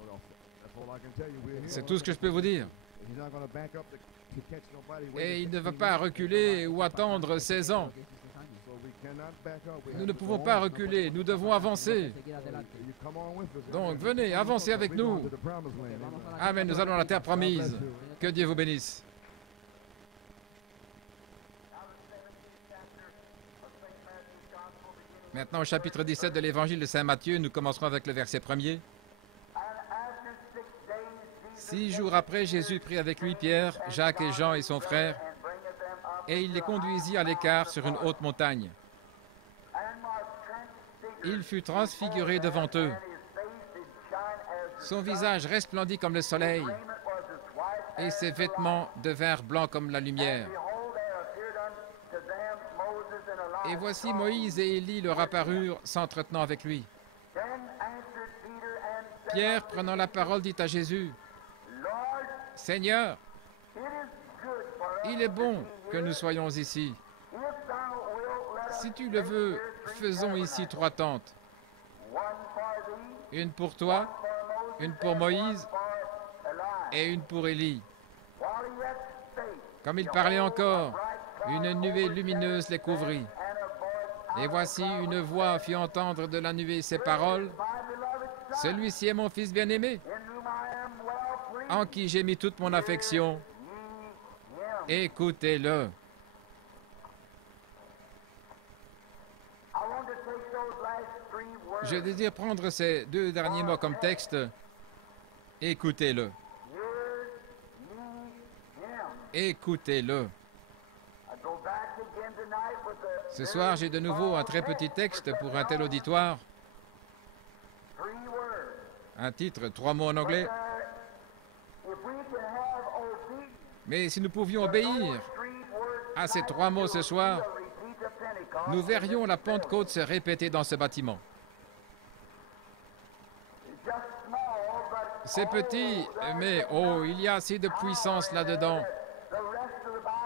That's all I can tell you. We're here. C'est tout ce que je peux vous dire. He's not gonna back up to catch nobody. Et il ne va pas reculer ou attendre 16 ans. So we cannot back up. We Nous have ne to pouvons go pas on. reculer, nous devons avancer. You come on with us. Donc venez, avancez avec We're going nous. to the promised land. Amen. Amen, nous allons à la terre promise. Que Dieu vous bénisse. Maintenant, au chapitre 17 de l'Évangile de Saint Matthieu, nous commencerons avec le verset 1er. 6 jours après, Jésus prit avec lui Pierre, Jacques et Jean et son frère, et il les conduisit à l'écart sur une haute montagne. Il fut transfiguré devant eux. Son visage resplendit comme le soleil, et ses vêtements devinrent blancs comme la lumière. Et voici Moïse et Élie leur apparurent, s'entretenant avec lui. Pierre, prenant la parole, dit à Jésus, « Seigneur, il est bon que nous soyons ici. Si tu le veux, faisons ici 3 tentes. Une pour toi, une pour Moïse et une pour Élie. » Comme il parlait encore, une nuée lumineuse les couvrit. Et voici une voix fit entendre de la nuée ces paroles. « Celui-ci est mon fils bien-aimé, en qui j'ai mis toute mon affection. Écoutez-le. » Je désire prendre ces 2 derniers mots comme texte. Écoutez-le. Écoutez-le. Ce soir, j'ai de nouveau un très petit texte pour un tel auditoire. Un titre, 3 mots en anglais. Mais si nous pouvions obéir à ces 3 mots ce soir, nous verrions la Pentecôte se répéter dans ce bâtiment. C'est petit, mais oh, il y a assez de puissance là-dedans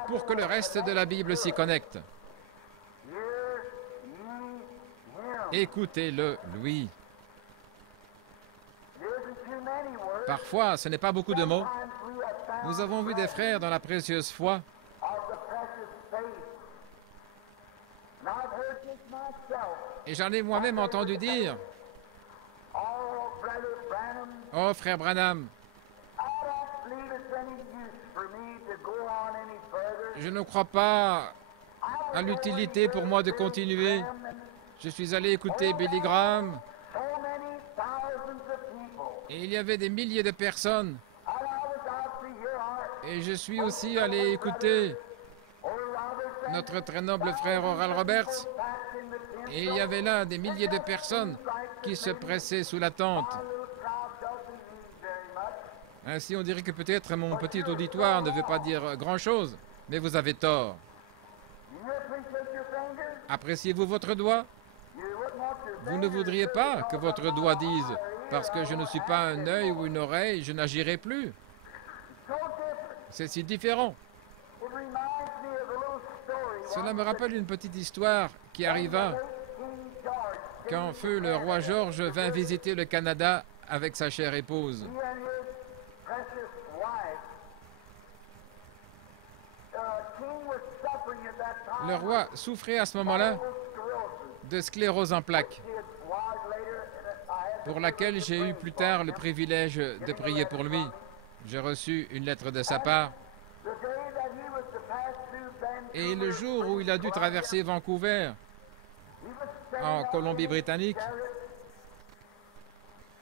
pour que le reste de la Bible s'y connecte. Écoutez-le, lui. Parfois, ce n'est pas beaucoup de mots. Nous avons vu des frères dans la précieuse foi. Et j'en ai moi-même entendu dire, « Oh, frère Branham, je ne crois pas à l'utilité pour moi de continuer. Je suis allé écouter Billy Graham, et il y avait des milliers de personnes. Et je suis aussi allé écouter notre très noble frère Oral Roberts, et il y avait là des milliers de personnes qui se pressaient sous la tente. Ainsi, on dirait que peut-être mon petit auditoire ne veut pas dire grand-chose, mais vous avez tort. Appréciez-vous votre doigt? Vous ne voudriez pas que votre doigt dise « Parce que je ne suis pas un œil ou une oreille, je n'agirai plus ». C'est si différent. Cela me rappelle une petite histoire qui arriva quand feu le roi George vint visiter le Canada avec sa chère épouse. Le roi souffrait à ce moment-là de sclérose en plaques, pour laquelle j'ai eu plus tard le privilège de prier pour lui. J'ai reçu une lettre de sa part. Et le jour où il a dû traverser Vancouver, en Colombie-Britannique,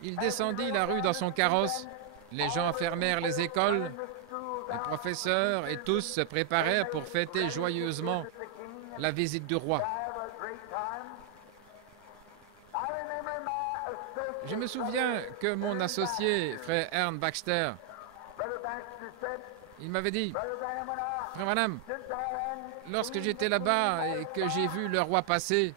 il descendit la rue dans son carrosse. Les gens fermèrent les écoles, les professeurs et tous se préparèrent pour fêter joyeusement la visite du roi. Je me souviens que mon associé, frère Ern Baxter, il m'avait dit, « Frère Branham, lorsque j'étais là-bas et que j'ai vu le roi passer,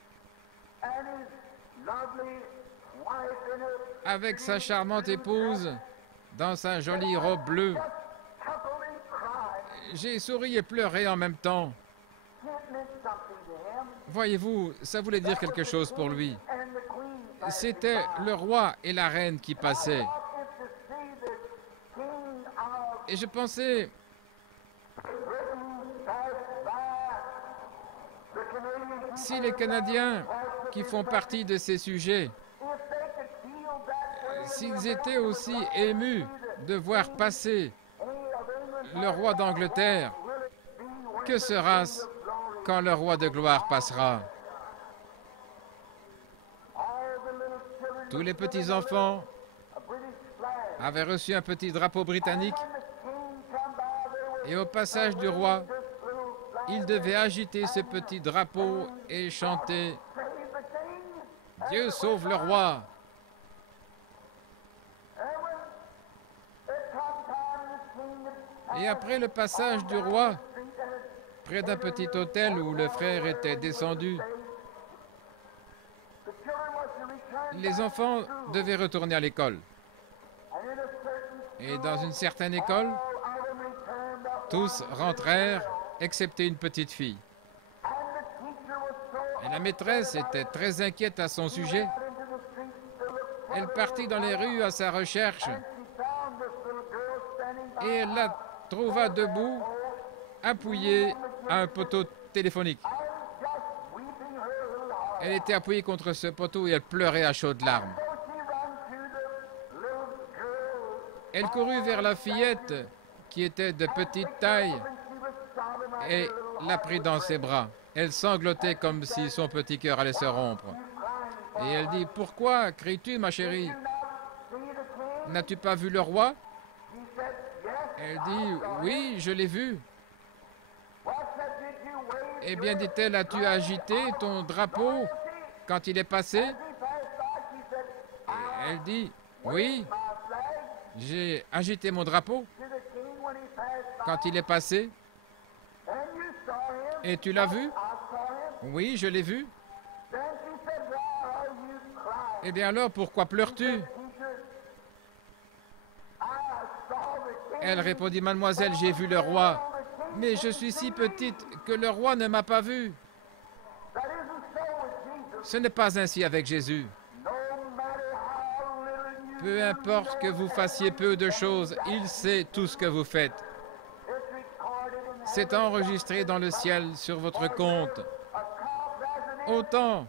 avec sa charmante épouse, dans sa jolie robe bleue, j'ai souri et pleuré en même temps. Voyez-vous, ça voulait dire quelque chose pour lui. C'était le roi et la reine qui passaient. Et je pensais, si les Canadiens qui font partie de ces sujets, s'ils étaient aussi émus de voir passer le roi d'Angleterre, que sera-ce quand le roi de gloire passera? Tous les petits-enfants avaient reçu un petit drapeau britannique et au passage du roi, ils devaient agiter ce petit drapeau et chanter « Dieu sauve le roi ». Et après le passage du roi, près d'un petit hôtel où le frère était descendu, les enfants devaient retourner à l'école. Et dans une certaine école, tous rentrèrent, excepté une petite fille. Et la maîtresse était très inquiète à son sujet. Elle partit dans les rues à sa recherche et elle la trouva debout, appuyée à un poteau téléphonique. Elle était appuyée contre ce poteau et elle pleurait à chaudes larmes. Elle courut vers la fillette qui était de petite taille et la prit dans ses bras. Elle sanglotait comme si son petit cœur allait se rompre. Et elle dit, « Pourquoi cries-tu, ma chérie? N'as-tu pas vu le roi? » Elle dit, « Oui, je l'ai vu. » Eh bien, dit-elle, as-tu agité ton drapeau quand il est passé? Elle dit, « Oui, j'ai agité mon drapeau quand il est passé. » Et tu l'as vu? Oui, je l'ai vu. Eh bien alors, pourquoi pleures-tu? Elle répondit, Mademoiselle, j'ai vu le roi, mais je suis si petite que le roi ne m'a pas vue. Ce n'est pas ainsi avec Jésus. Peu importe que vous fassiez peu de choses, il sait tout ce que vous faites. C'est enregistré dans le ciel sur votre compte. Autant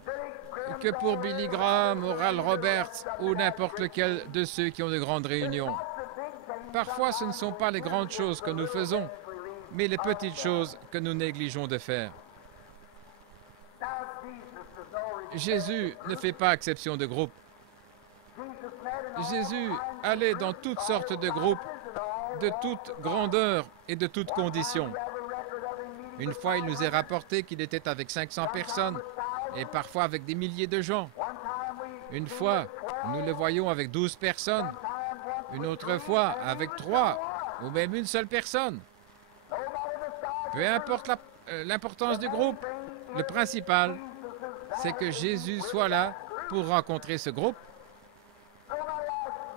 que pour Billy Graham, Oral Roberts ou n'importe lequel de ceux qui ont de grandes réunions. Parfois, ce ne sont pas les grandes choses que nous faisons, mais les petites choses que nous négligeons de faire. Jésus ne fait pas exception de groupe. Jésus allait dans toutes sortes de groupes, de toute grandeur et de toutes conditions. Une fois, il nous est rapporté qu'il était avec 500 personnes et parfois avec des milliers de gens. Une fois, nous le voyons avec 12 personnes. Une autre fois, avec 3 ou même une seule personne. Peu importe l'importance du groupe, le principal, c'est que Jésus soit là pour rencontrer ce groupe.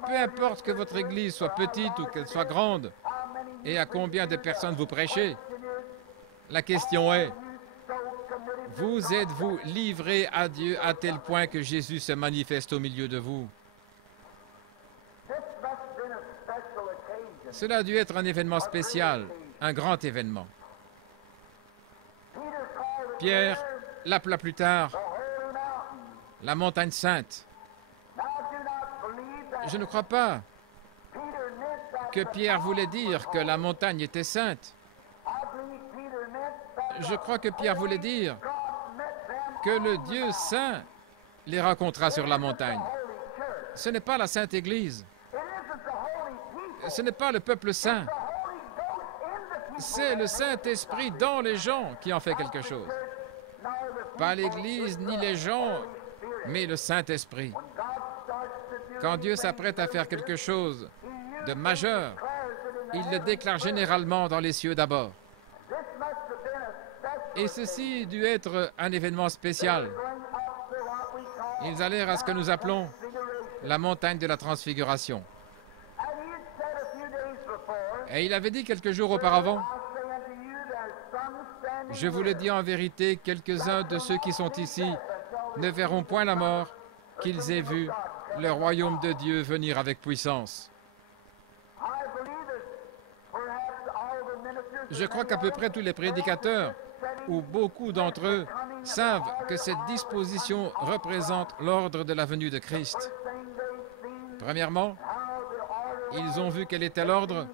Peu importe que votre église soit petite ou qu'elle soit grande, et à combien de personnes vous prêchez, la question est, vous êtes-vous livré à Dieu à tel point que Jésus se manifeste au milieu de vous? Cela a dû être un événement spécial, un grand événement. Pierre l'appela plus tard la montagne sainte. Je ne crois pas que Pierre voulait dire que la montagne était sainte. Je crois que Pierre voulait dire que le Dieu saint les rencontra sur la montagne. Ce n'est pas la Sainte Église. Ce n'est pas le peuple saint. C'est le Saint-Esprit dans les gens qui en fait quelque chose. Pas l'Église ni les gens, mais le Saint-Esprit. Quand Dieu s'apprête à faire quelque chose de majeur, il le déclare généralement dans les cieux d'abord. Et ceci dut être un événement spécial. Ils allèrent à ce que nous appelons la montagne de la transfiguration. Et il avait dit quelques jours auparavant, « Je vous le dis en vérité, quelques-uns de ceux qui sont ici ne verront point la mort, qu'ils aient vu le royaume de Dieu venir avec puissance. » Je crois qu'à peu près tous les prédicateurs, ou beaucoup d'entre eux, savent que cette disposition représente l'ordre de la venue de Christ. Premièrement, ils ont vu quel était l'ordre.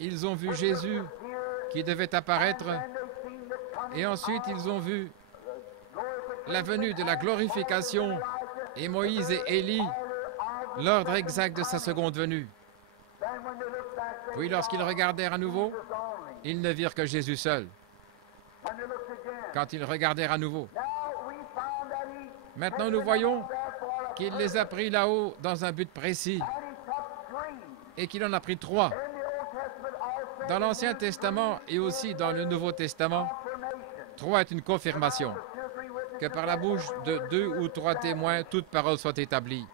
Ils ont vu Jésus qui devait apparaître. Et ensuite, ils ont vu la venue de la glorification et Moïse et Élie, l'ordre exact de sa seconde venue. Puis, lorsqu'ils regardèrent à nouveau, ils ne virent que Jésus seul. Quand ils regardèrent à nouveau. Maintenant, nous voyons qu'il les a pris là-haut dans un but précis et qu'il en a pris 3. Dans l'Ancien Testament et aussi dans le Nouveau Testament, 3 est une confirmation que par la bouche de 2 ou 3 témoins, toute parole soit établie.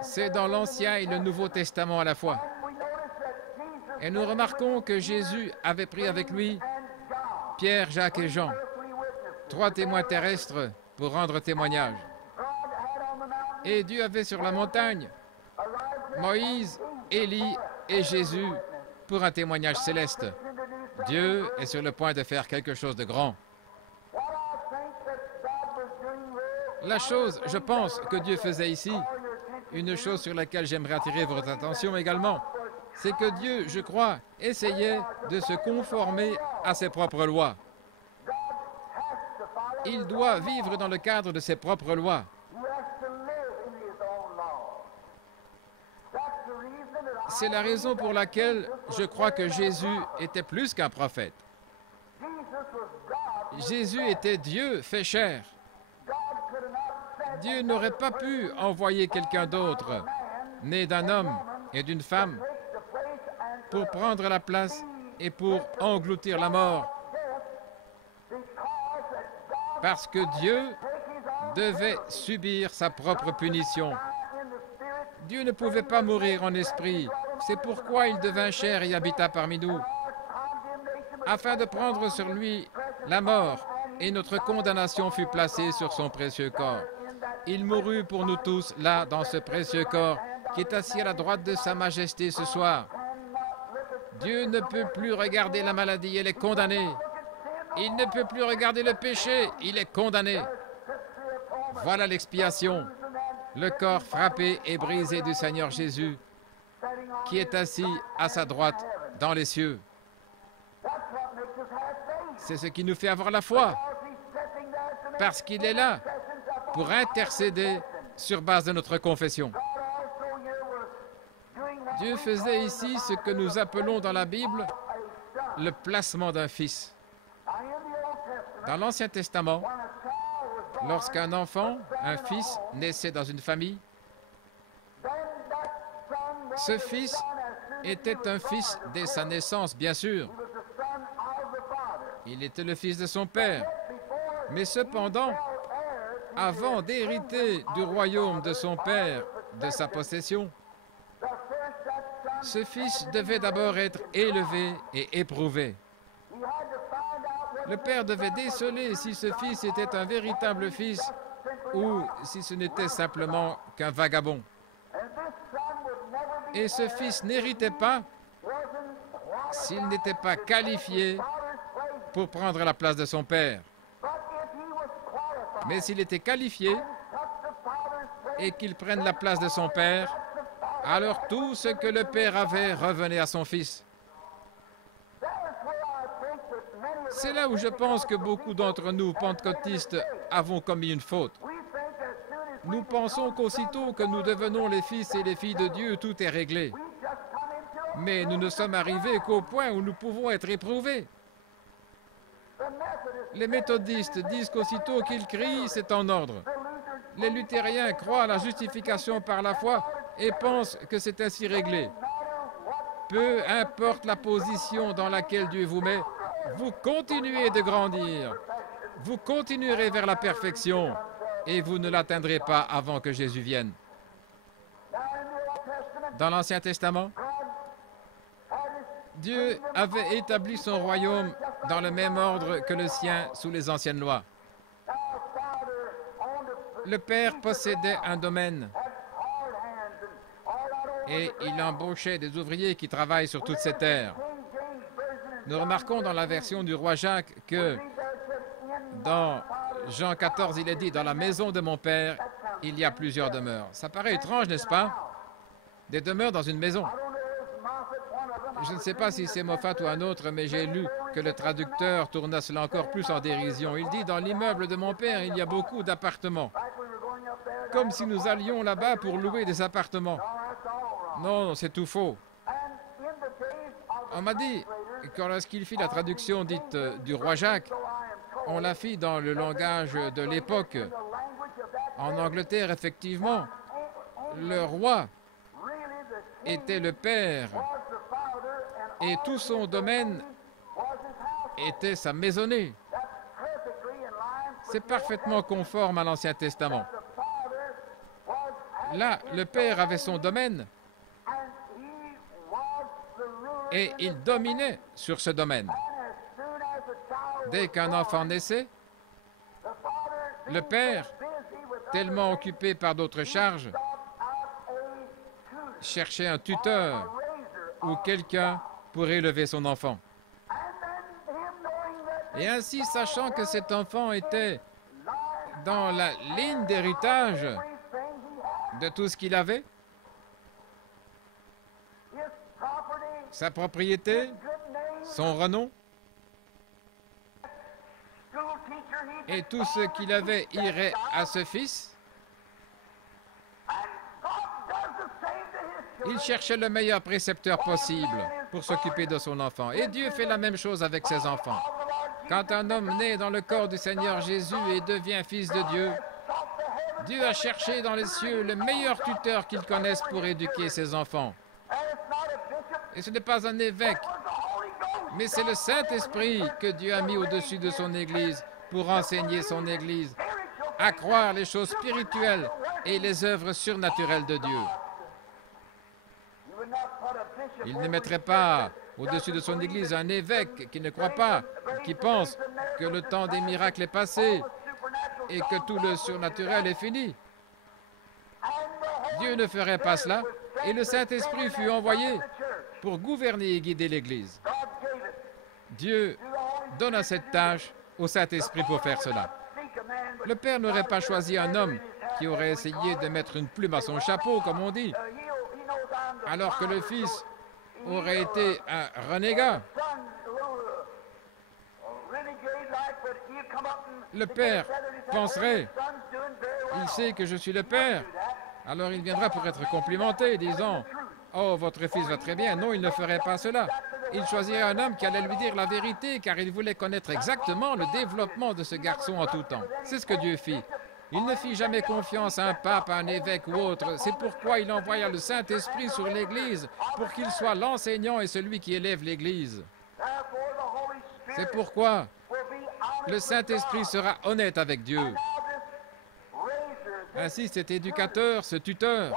C'est dans l'Ancien et le Nouveau Testament à la fois. Et nous remarquons que Jésus avait pris avec lui Pierre, Jacques et Jean, 3 témoins terrestres pour rendre témoignage. Et Dieu avait sur la montagne Moïse, Élie et Jésus pour un témoignage céleste. Dieu est sur le point de faire quelque chose de grand. La chose, je pense, que Dieu faisait ici, une chose sur laquelle j'aimerais attirer votre attention également, c'est que Dieu, je crois, essayait de se conformer à ses propres lois. Il doit vivre dans le cadre de ses propres lois. C'est la raison pour laquelle je crois que Jésus était plus qu'un prophète. Jésus était Dieu fait chair. Dieu n'aurait pas pu envoyer quelqu'un d'autre, né d'un homme et d'une femme, pour prendre la place et pour engloutir la mort. Parce que Dieu devait subir sa propre punition. Dieu ne pouvait pas mourir en esprit. C'est pourquoi il devint chair et habita parmi nous, afin de prendre sur lui la mort, et notre condamnation fut placée sur son précieux corps. Il mourut pour nous tous, là, dans ce précieux corps, qui est assis à la droite de sa majesté ce soir. Dieu ne peut plus regarder la maladie, elle est condamnée. Il ne peut plus regarder le péché, il est condamné. Voilà l'expiation, le corps frappé et brisé du Seigneur Jésus, qui est assis à sa droite dans les cieux. C'est ce qui nous fait avoir la foi, parce qu'il est là pour intercéder sur base de notre confession. Dieu faisait ici ce que nous appelons dans la Bible le placement d'un fils. Dans l'Ancien Testament, lorsqu'un enfant, un fils, naissait dans une famille, ce fils était un fils dès sa naissance, bien sûr. Il était le fils de son père. Mais cependant, avant d'hériter du royaume de son père, de sa possession, ce fils devait d'abord être élevé et éprouvé. Le père devait déceler si ce fils était un véritable fils ou si ce n'était simplement qu'un vagabond. Et ce fils n'héritait pas s'il n'était pas qualifié pour prendre la place de son père. Mais s'il était qualifié et qu'il prenne la place de son père, alors tout ce que le père avait revenait à son fils. C'est là où je pense que beaucoup d'entre nous, pentecôtistes, avons commis une faute. Nous pensons qu'aussitôt que nous devenons les fils et les filles de Dieu, tout est réglé. Mais nous ne sommes arrivés qu'au point où nous pouvons être éprouvés. Les méthodistes disent qu'aussitôt qu'ils crient, c'est en ordre. Les luthériens croient à la justification par la foi et pensent que c'est ainsi réglé. Peu importe la position dans laquelle Dieu vous met, vous continuez de grandir. Vous continuerez vers la perfection et vous ne l'atteindrez pas avant que Jésus vienne. Dans l'Ancien Testament, Dieu avait établi son royaume dans le même ordre que le sien sous les anciennes lois. Le Père possédait un domaine et il embauchait des ouvriers qui travaillent sur toute cette terre. Nous remarquons dans la version du roi Jacques que dans Jean 14, il est dit « Dans la maison de mon Père, il y a plusieurs demeures ». Ça paraît étrange, n'est-ce pas? Des demeures dans une maison. Je ne sais pas si c'est Moffat ou un autre, mais j'ai lu que le traducteur tourna cela encore plus en dérision. Il dit « Dans l'immeuble de mon père, il y a beaucoup d'appartements ». Comme si nous allions là-bas pour louer des appartements. Non, c'est tout faux. On m'a dit que lorsqu'il fit la traduction dite du roi Jacques, on la fit dans le langage de l'époque. En Angleterre, effectivement, le roi était le père et tout son domaine était sa maisonnée. C'est parfaitement conforme à l'Ancien Testament. Là, le père avait son domaine et il dominait sur ce domaine. Dès qu'un enfant naissait, le père, tellement occupé par d'autres charges, cherchait un tuteur ou quelqu'un pour élever son enfant. Et ainsi, sachant que cet enfant était dans la ligne d'héritage de tout ce qu'il avait, sa propriété, son renom, et tout ce qu'il avait irait à ce fils, il cherchait le meilleur précepteur possible pour s'occuper de son enfant. Et Dieu fait la même chose avec ses enfants. Quand un homme naît dans le corps du Seigneur Jésus et devient fils de Dieu, Dieu a cherché dans les cieux le meilleur tuteur qu'il connaisse pour éduquer ses enfants. Et ce n'est pas un évêque, mais c'est le Saint-Esprit que Dieu a mis au-dessus de son Église pour enseigner son Église à croire les choses spirituelles et les œuvres surnaturelles de Dieu. Il ne mettrait pas au-dessus de son Église un évêque qui ne croit pas, qui pense que le temps des miracles est passé et que tout le surnaturel est fini. Dieu ne ferait pas cela et le Saint-Esprit fut envoyé pour gouverner et guider l'Église. Dieu donne à cette tâche au Saint-Esprit pour faire cela. Le Père n'aurait pas choisi un homme qui aurait essayé de mettre une plume à son chapeau, comme on dit, alors que le Fils aurait été un renégat. Le Père penserait, il sait que je suis le Père, alors il viendra pour être complimenté, disant « Oh, votre fils va très bien ». Non, il ne ferait pas cela. Il choisirait un homme qui allait lui dire la vérité, car il voulait connaître exactement le développement de ce garçon en tout temps. C'est ce que Dieu fit. Il ne fit jamais confiance à un pape, à un évêque ou autre. C'est pourquoi il envoya le Saint-Esprit sur l'Église, pour qu'il soit l'enseignant et celui qui élève l'Église. C'est pourquoi le Saint-Esprit sera honnête avec Dieu. Ainsi, cet éducateur, ce tuteur,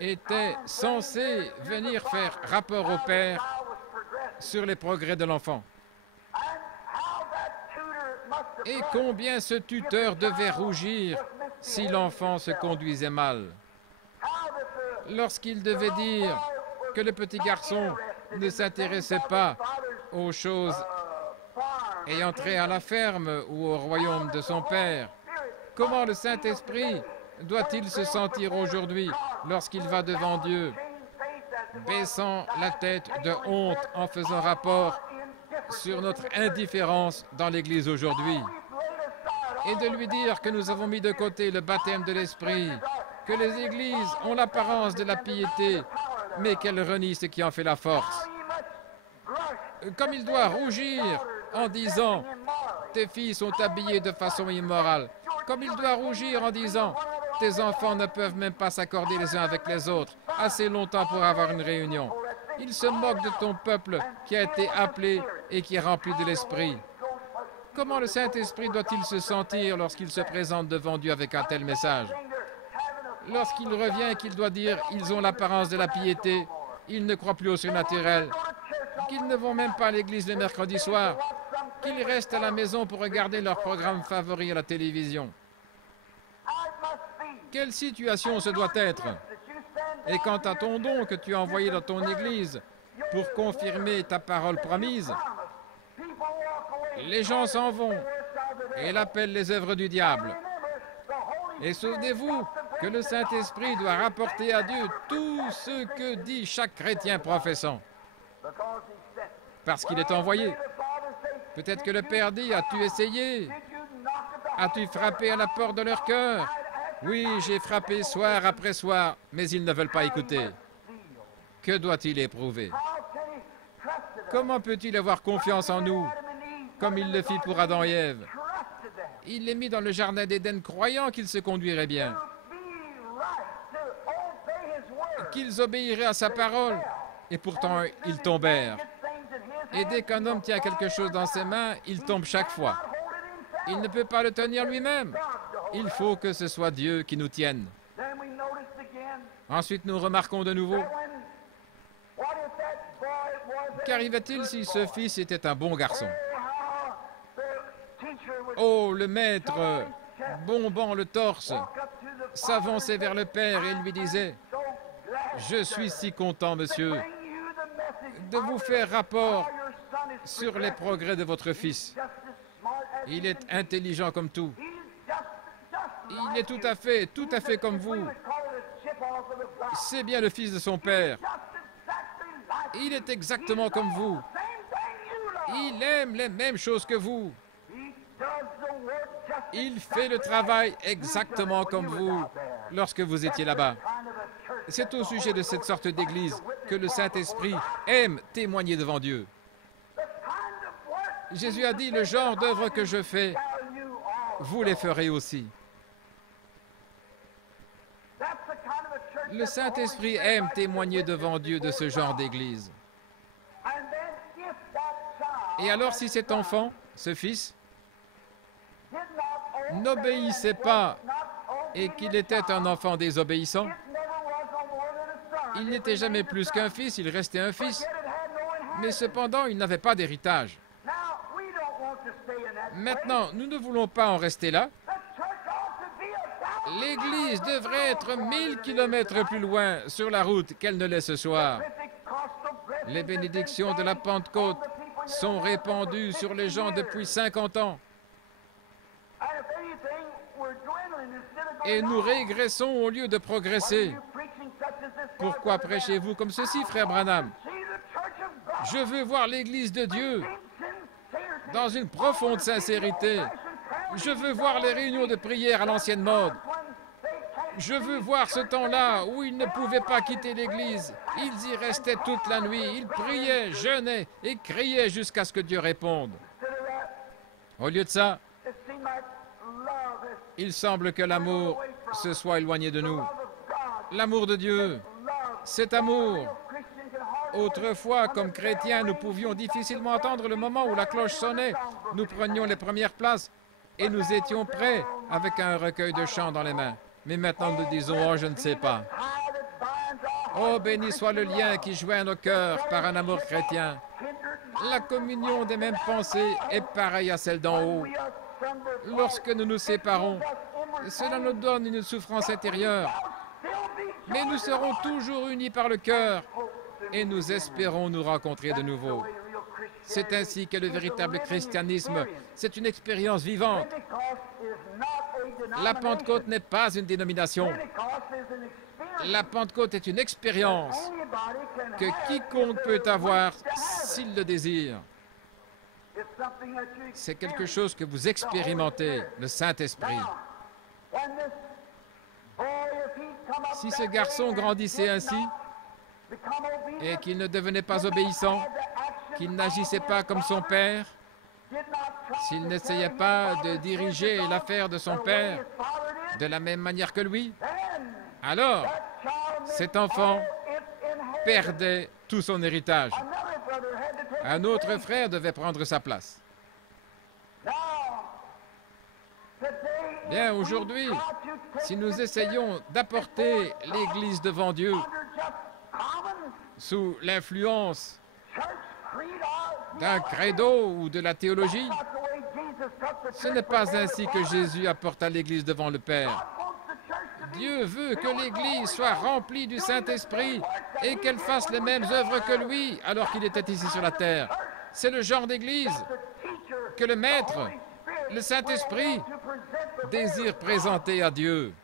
était censé venir faire rapport au Père sur les progrès de l'enfant. Et combien ce tuteur devait rougir si l'enfant se conduisait mal. Lorsqu'il devait dire que le petit garçon ne s'intéressait pas aux choses et entrer à la ferme ou au royaume de son Père. Comment le Saint-Esprit doit-il se sentir aujourd'hui lorsqu'il va devant Dieu, baissant la tête de honte en faisant rapport sur notre indifférence dans l'Église aujourd'hui, et de lui dire que nous avons mis de côté le baptême de l'Esprit, que les églises ont l'apparence de la piété, mais qu'elles renient ce qui en fait la force. Comme il doit rougir en disant « Tes filles sont habillées de façon immorale », comme il doit rougir en disant « Tes enfants ne peuvent même pas s'accorder les uns avec les autres assez longtemps pour avoir une réunion ». Il se moque de ton peuple qui a été appelé et qui est rempli de l'Esprit. Comment le Saint-Esprit doit-il se sentir lorsqu'il se présente devant Dieu avec un tel message? Lorsqu'il revient et qu'il doit dire « Ils ont l'apparence de la piété, ils ne croient plus au surnaturel, qu'ils ne vont même pas à l'église le mercredi soir, qu'ils restent à la maison pour regarder leur programme favori à la télévision. » Quelle situation ce doit être? Et quant à ton don que tu as envoyé dans ton église pour confirmer ta parole promise, les gens s'en vont et elle appelle les œuvres du diable. Et souvenez-vous que le Saint-Esprit doit rapporter à Dieu tout ce que dit chaque chrétien professant. Parce qu'il est envoyé. Peut-être que le Père dit, as-tu essayé? As-tu frappé à la porte de leur cœur? Oui, j'ai frappé soir après soir, mais ils ne veulent pas écouter. Que doit-il éprouver? Comment peut-il avoir confiance en nous, comme il le fit pour Adam et Ève? Il les mit dans le jardin d'Éden croyant qu'ils se conduiraient bien, qu'ils obéiraient à sa parole, et pourtant ils tombèrent. Et dès qu'un homme tient quelque chose dans ses mains, il tombe chaque fois. Il ne peut pas le tenir lui-même. Il faut que ce soit Dieu qui nous tienne. Ensuite, nous remarquons de nouveau. Qu'arrivait-il si ce fils était un bon garçon? Oh, le maître, bombant le torse, s'avançait vers le père et lui disait « Je suis si content, monsieur, de vous faire rapport sur les progrès de votre fils. Il est intelligent comme tout. Il est tout à fait comme vous. C'est bien le fils de son père. Il est exactement comme vous. Il aime les mêmes choses que vous. Il fait le travail exactement comme vous lorsque vous étiez là-bas. » C'est au sujet de cette sorte d'église que le Saint-Esprit aime témoigner devant Dieu. Jésus a dit, le genre d'œuvres que je fais, vous les ferez aussi. Le Saint-Esprit aime témoigner devant Dieu de ce genre d'église. Et alors, si cet enfant, ce fils, n'obéissait pas et qu'il était un enfant désobéissant, il n'était jamais plus qu'un fils, il restait un fils. Mais cependant, il n'avait pas d'héritage. Maintenant, nous ne voulons pas en rester là. L'Église devrait être 1000 kilomètres plus loin sur la route qu'elle ne l'est ce soir. Les bénédictions de la Pentecôte sont répandues sur les gens depuis 50 ans. Et nous régressons au lieu de progresser. Pourquoi prêchez-vous comme ceci, frère Branham? Je veux voir l'Église de Dieu dans une profonde sincérité. Je veux voir les réunions de prière à l'ancienne mode. Je veux voir ce temps-là où ils ne pouvaient pas quitter l'Église. Ils y restaient toute la nuit. Ils priaient, jeûnaient et criaient jusqu'à ce que Dieu réponde. Au lieu de ça, il semble que l'amour se soit éloigné de nous. L'amour de Dieu, cet amour. Autrefois, comme chrétiens, nous pouvions difficilement attendre le moment où la cloche sonnait. Nous prenions les premières places et nous étions prêts avec un recueil de chants dans les mains. Mais maintenant, nous disons, oh, je ne sais pas. Oh, béni soit le lien qui joint nos cœurs par un amour chrétien. La communion des mêmes pensées est pareille à celle d'en haut. Lorsque nous nous séparons, cela nous donne une souffrance intérieure. Mais nous serons toujours unis par le cœur et nous espérons nous rencontrer de nouveau. C'est ainsi qu'est le véritable christianisme. C'est une expérience vivante. La Pentecôte n'est pas une dénomination. La Pentecôte est une expérience que quiconque peut avoir s'il le désire. C'est quelque chose que vous expérimentez, le Saint-Esprit. Si ce garçon grandissait ainsi et qu'il ne devenait pas obéissant, qu'il n'agissait pas comme son père, s'il n'essayait pas de diriger l'affaire de son père de la même manière que lui, alors cet enfant perdait tout son héritage. Un autre frère devait prendre sa place. Bien, aujourd'hui, si nous essayons d'apporter l'Église devant Dieu sous l'influence d'un credo ou de la théologie, ce n'est pas ainsi que Jésus apporta l'Église devant le Père. Dieu veut que l'Église soit remplie du Saint-Esprit et qu'elle fasse les mêmes œuvres que lui alors qu'il était ici sur la terre. C'est le genre d'Église que le Maître, le Saint-Esprit, désire présenter à Dieu.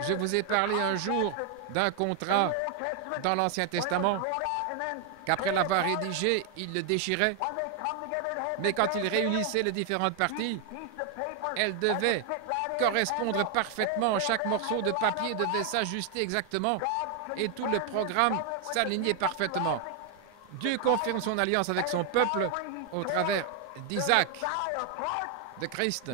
Je vous ai parlé un jour d'un contrat dans l'Ancien Testament qu'après l'avoir rédigé, il le déchirait. Mais quand il réunissait les différentes parties, elles devaient correspondre parfaitement. Chaque morceau de papier devait s'ajuster exactement et tout le programme s'alignait parfaitement. Dieu confirme son alliance avec son peuple au travers d'Isaac, de Christ.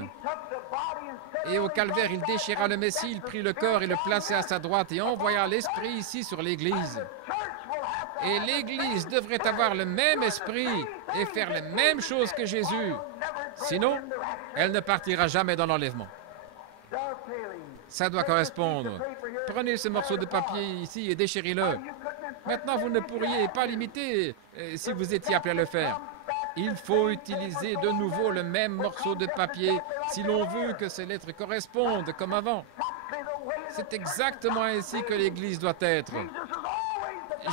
Et au calvaire, il déchira le Messie, il prit le corps et le plaça à sa droite et envoya l'Esprit ici sur l'Église. Et l'Église devrait avoir le même esprit et faire les mêmes choses que Jésus. Sinon, elle ne partira jamais dans l'enlèvement. Ça doit correspondre. Prenez ce morceau de papier ici et déchirez-le. Maintenant, vous ne pourriez pas l'imiter si vous étiez appelé à le faire. Il faut utiliser de nouveau le même morceau de papier si l'on veut que ces lettres correspondent comme avant. C'est exactement ainsi que l'Église doit être.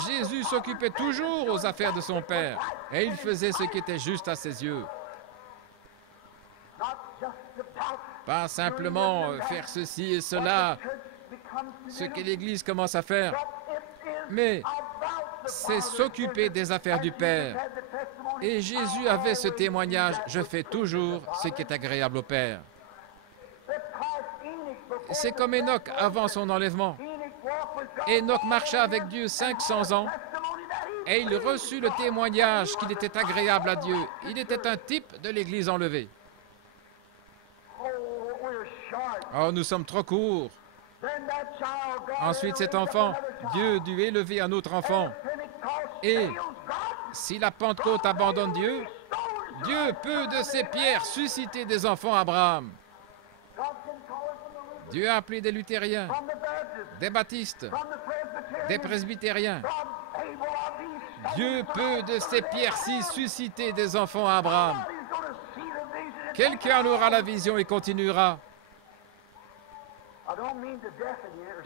Jésus s'occupait toujours aux affaires de son Père et il faisait ce qui était juste à ses yeux. Pas simplement faire ceci et cela, ce que l'Église commence à faire, mais c'est s'occuper des affaires du Père. Et Jésus avait ce témoignage, je fais toujours ce qui est agréable au Père. C'est comme Enoch avant son enlèvement. Enoch marcha avec Dieu 500 ans et il reçut le témoignage qu'il était agréable à Dieu. Il était un type de l'Église enlevée. Oh, nous sommes trop courts. Ensuite, cet enfant, Dieu dut élever un autre enfant. Et si la Pentecôte abandonne Dieu, Dieu peut de ces pierres susciter des enfants à Abraham. Dieu a appelé des luthériens, des baptistes, des presbytériens. Dieu peut de ces pierres-ci susciter des enfants à Abraham. Quelqu'un aura la vision et continuera.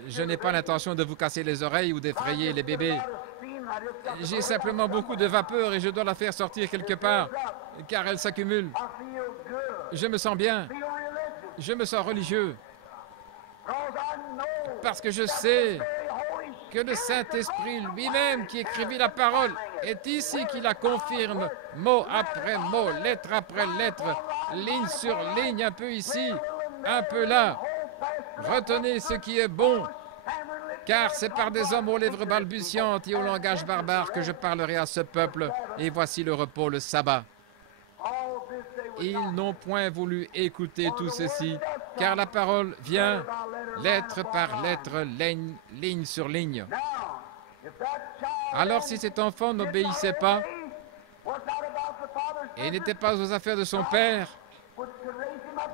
Je n'ai pas l'intention de vous casser les oreilles ou d'effrayer les bébés. J'ai simplement beaucoup de vapeur et je dois la faire sortir quelque part, car elle s'accumule. Je me sens bien. Je me sens religieux. Parce que je sais que le Saint-Esprit lui-même qui écrivit la parole est ici qui la confirme, mot après mot, lettre après lettre, ligne sur ligne, un peu ici, un peu là. Retenez ce qui est bon, car c'est par des hommes aux lèvres balbutiantes et au langage barbare que je parlerai à ce peuple, et voici le repos, le sabbat. Ils n'ont point voulu écouter tout ceci, car la parole vient, lettre par lettre, ligne sur ligne. Alors si cet enfant n'obéissait pas et n'était pas aux affaires de son père,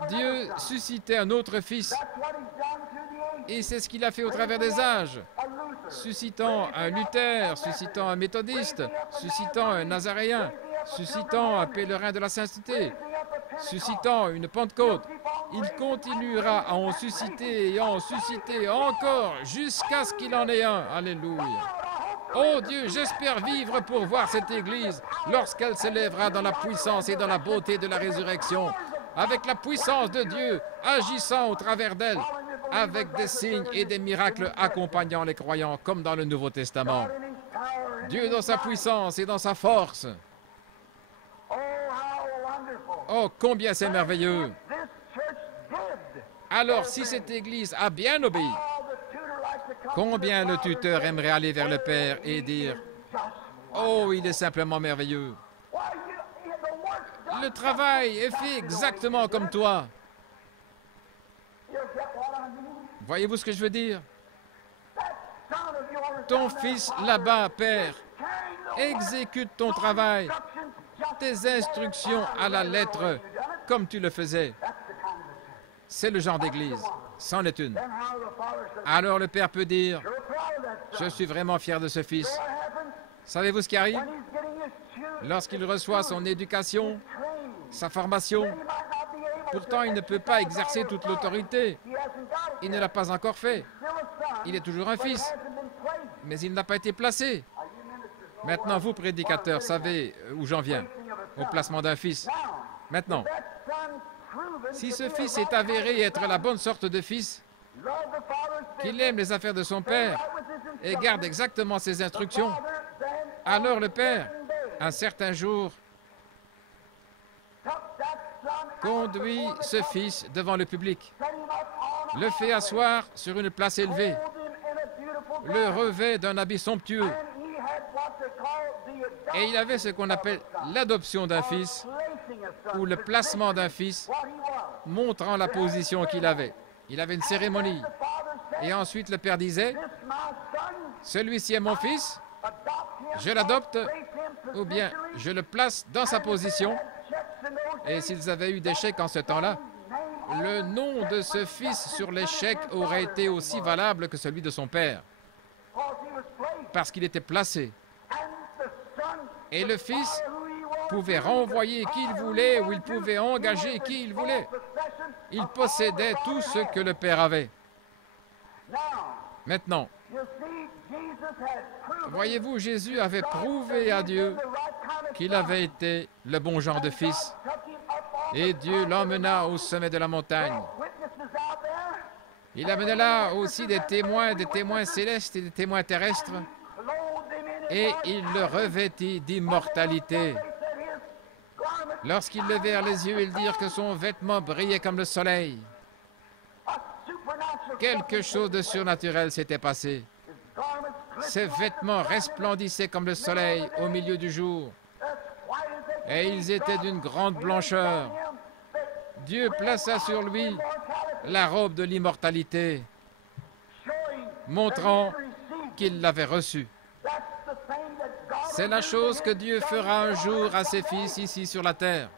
Dieu suscitait un autre fils. Et c'est ce qu'il a fait au travers des âges, suscitant un Luther, suscitant un méthodiste, suscitant un nazaréen, suscitant un pèlerin de la sainteté, suscitant une Pentecôte. Il continuera à en susciter et en susciter encore jusqu'à ce qu'il en ait un. Alléluia. Oh Dieu, j'espère vivre pour voir cette Église lorsqu'elle s'élèvera dans la puissance et dans la beauté de la résurrection, avec la puissance de Dieu agissant au travers d'elle, avec des signes et des miracles accompagnant les croyants, comme dans le Nouveau Testament. Dieu dans sa puissance et dans sa force. Oh, combien c'est merveilleux! Alors, si cette Église a bien obéi, combien le tuteur aimerait aller vers le Père et dire « Oh, il est simplement merveilleux. Le travail est fait exactement comme toi. » Voyez-vous ce que je veux dire? Ton fils là-bas, Père, exécute ton travail, tes instructions à la lettre, comme tu le faisais. C'est le genre d'église, c'en est une. Alors le Père peut dire, je suis vraiment fier de ce fils. Savez-vous ce qui arrive? Lorsqu'il reçoit son éducation, sa formation, pourtant il ne peut pas exercer toute l'autorité. Il ne l'a pas encore fait. Il est toujours un fils, mais il n'a pas été placé. Maintenant, vous, prédicateurs, savez où j'en viens, au placement d'un fils. Maintenant, si ce fils est avéré être la bonne sorte de fils, qu'il aime les affaires de son père et garde exactement ses instructions, alors le père, un certain jour, conduit ce fils devant le public, le fait asseoir sur une place élevée, le revêt d'un habit somptueux, et il avait ce qu'on appelle l'adoption d'un fils, ou le placement d'un fils, montrant la position qu'il avait. Il avait une cérémonie. Et ensuite, le père disait, « Celui-ci est mon fils, je l'adopte, ou bien je le place dans sa position. » Et s'ils avaient eu des chèques en ce temps-là, le nom de ce fils sur les chèques aurait été aussi valable que celui de son père, parce qu'il était placé. Et le fils pouvait renvoyer qui il voulait ou il pouvait engager qui il voulait. Il possédait tout ce que le Père avait. Maintenant, voyez-vous, Jésus avait prouvé à Dieu qu'il avait été le bon genre de fils. Et Dieu l'emmena au sommet de la montagne. Il amena là aussi des témoins célestes et des témoins terrestres. Et il le revêtit d'immortalité. Lorsqu'ils levèrent les yeux, ils dirent que son vêtement brillait comme le soleil. Quelque chose de surnaturel s'était passé. Ses vêtements resplendissaient comme le soleil au milieu du jour. Et ils étaient d'une grande blancheur. Dieu plaça sur lui la robe de l'immortalité, montrant qu'il l'avait reçue. C'est la chose que Dieu fera un jour à ses fils ici sur la terre.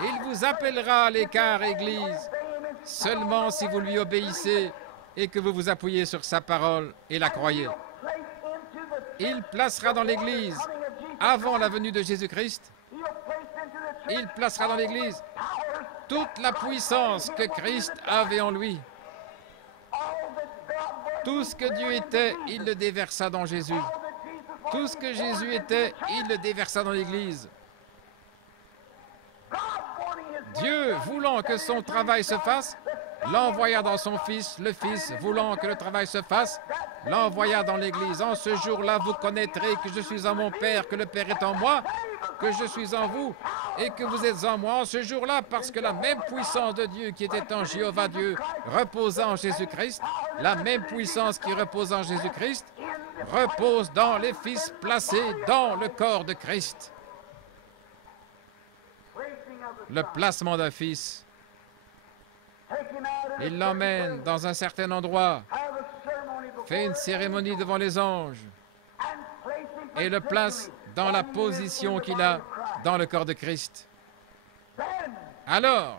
Il vous appellera à l'écart, Église, seulement si vous lui obéissez et que vous vous appuyez sur sa parole et la croyez. Il placera dans l'Église, avant la venue de Jésus-Christ, il placera dans l'Église toute la puissance que Christ avait en lui. Tout ce que Dieu était, il le déversa dans Jésus. Tout ce que Jésus était, il le déversa dans l'Église. Dieu, voulant que son travail se fasse, l'envoya dans son Fils. Le Fils, voulant que le travail se fasse, l'envoya dans l'Église. En ce jour-là, vous connaîtrez que je suis en mon Père, que le Père est en moi, que je suis en vous et que vous êtes en moi. En ce jour-là, parce que la même puissance de Dieu qui était en Jéhovah Dieu reposa en Jésus-Christ, la même puissance qui repose en Jésus-Christ repose dans les fils placés dans le corps de Christ. Le placement d'un fils. Il l'emmène dans un certain endroit, fait une cérémonie devant les anges et le place dans la position qu'il a dans le corps de Christ. Alors,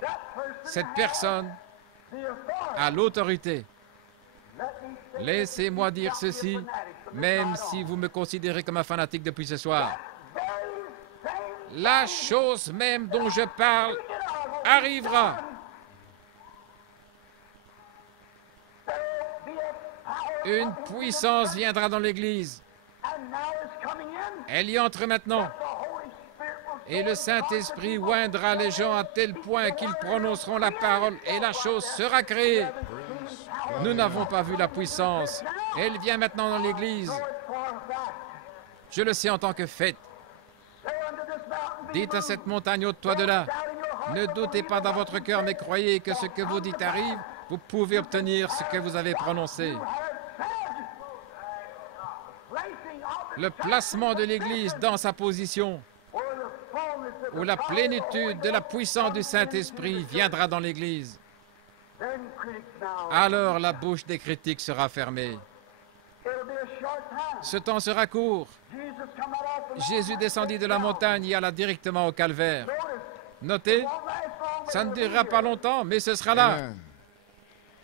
cette personne a l'autorité. Laissez-moi dire ceci, même si vous me considérez comme un fanatique depuis ce soir. La chose même dont je parle arrivera. Une puissance viendra dans l'Église. Elle y entre maintenant. Et le Saint-Esprit oindra les gens à tel point qu'ils prononceront la parole et la chose sera créée. Nous n'avons pas vu la puissance. Elle vient maintenant dans l'Église. Je le sais en tant que fait. Dites à cette montagne, ôte-toi de là. Ne doutez pas dans votre cœur, mais croyez que ce que vous dites arrive. Vous pouvez obtenir ce que vous avez prononcé. Le placement de l'Église dans sa position, où la plénitude de la puissance du Saint-Esprit viendra dans l'Église. Alors la bouche des critiques sera fermée. Ce temps sera court. Jésus descendit de la montagne et alla directement au calvaire. Notez, ça ne durera pas longtemps, mais ce sera là. Amen.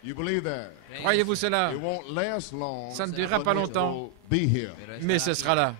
You believe that? Croyez-vous cela? It won't last long, Ça ne durera but pas it longtemps, will be here. mais ce sera là.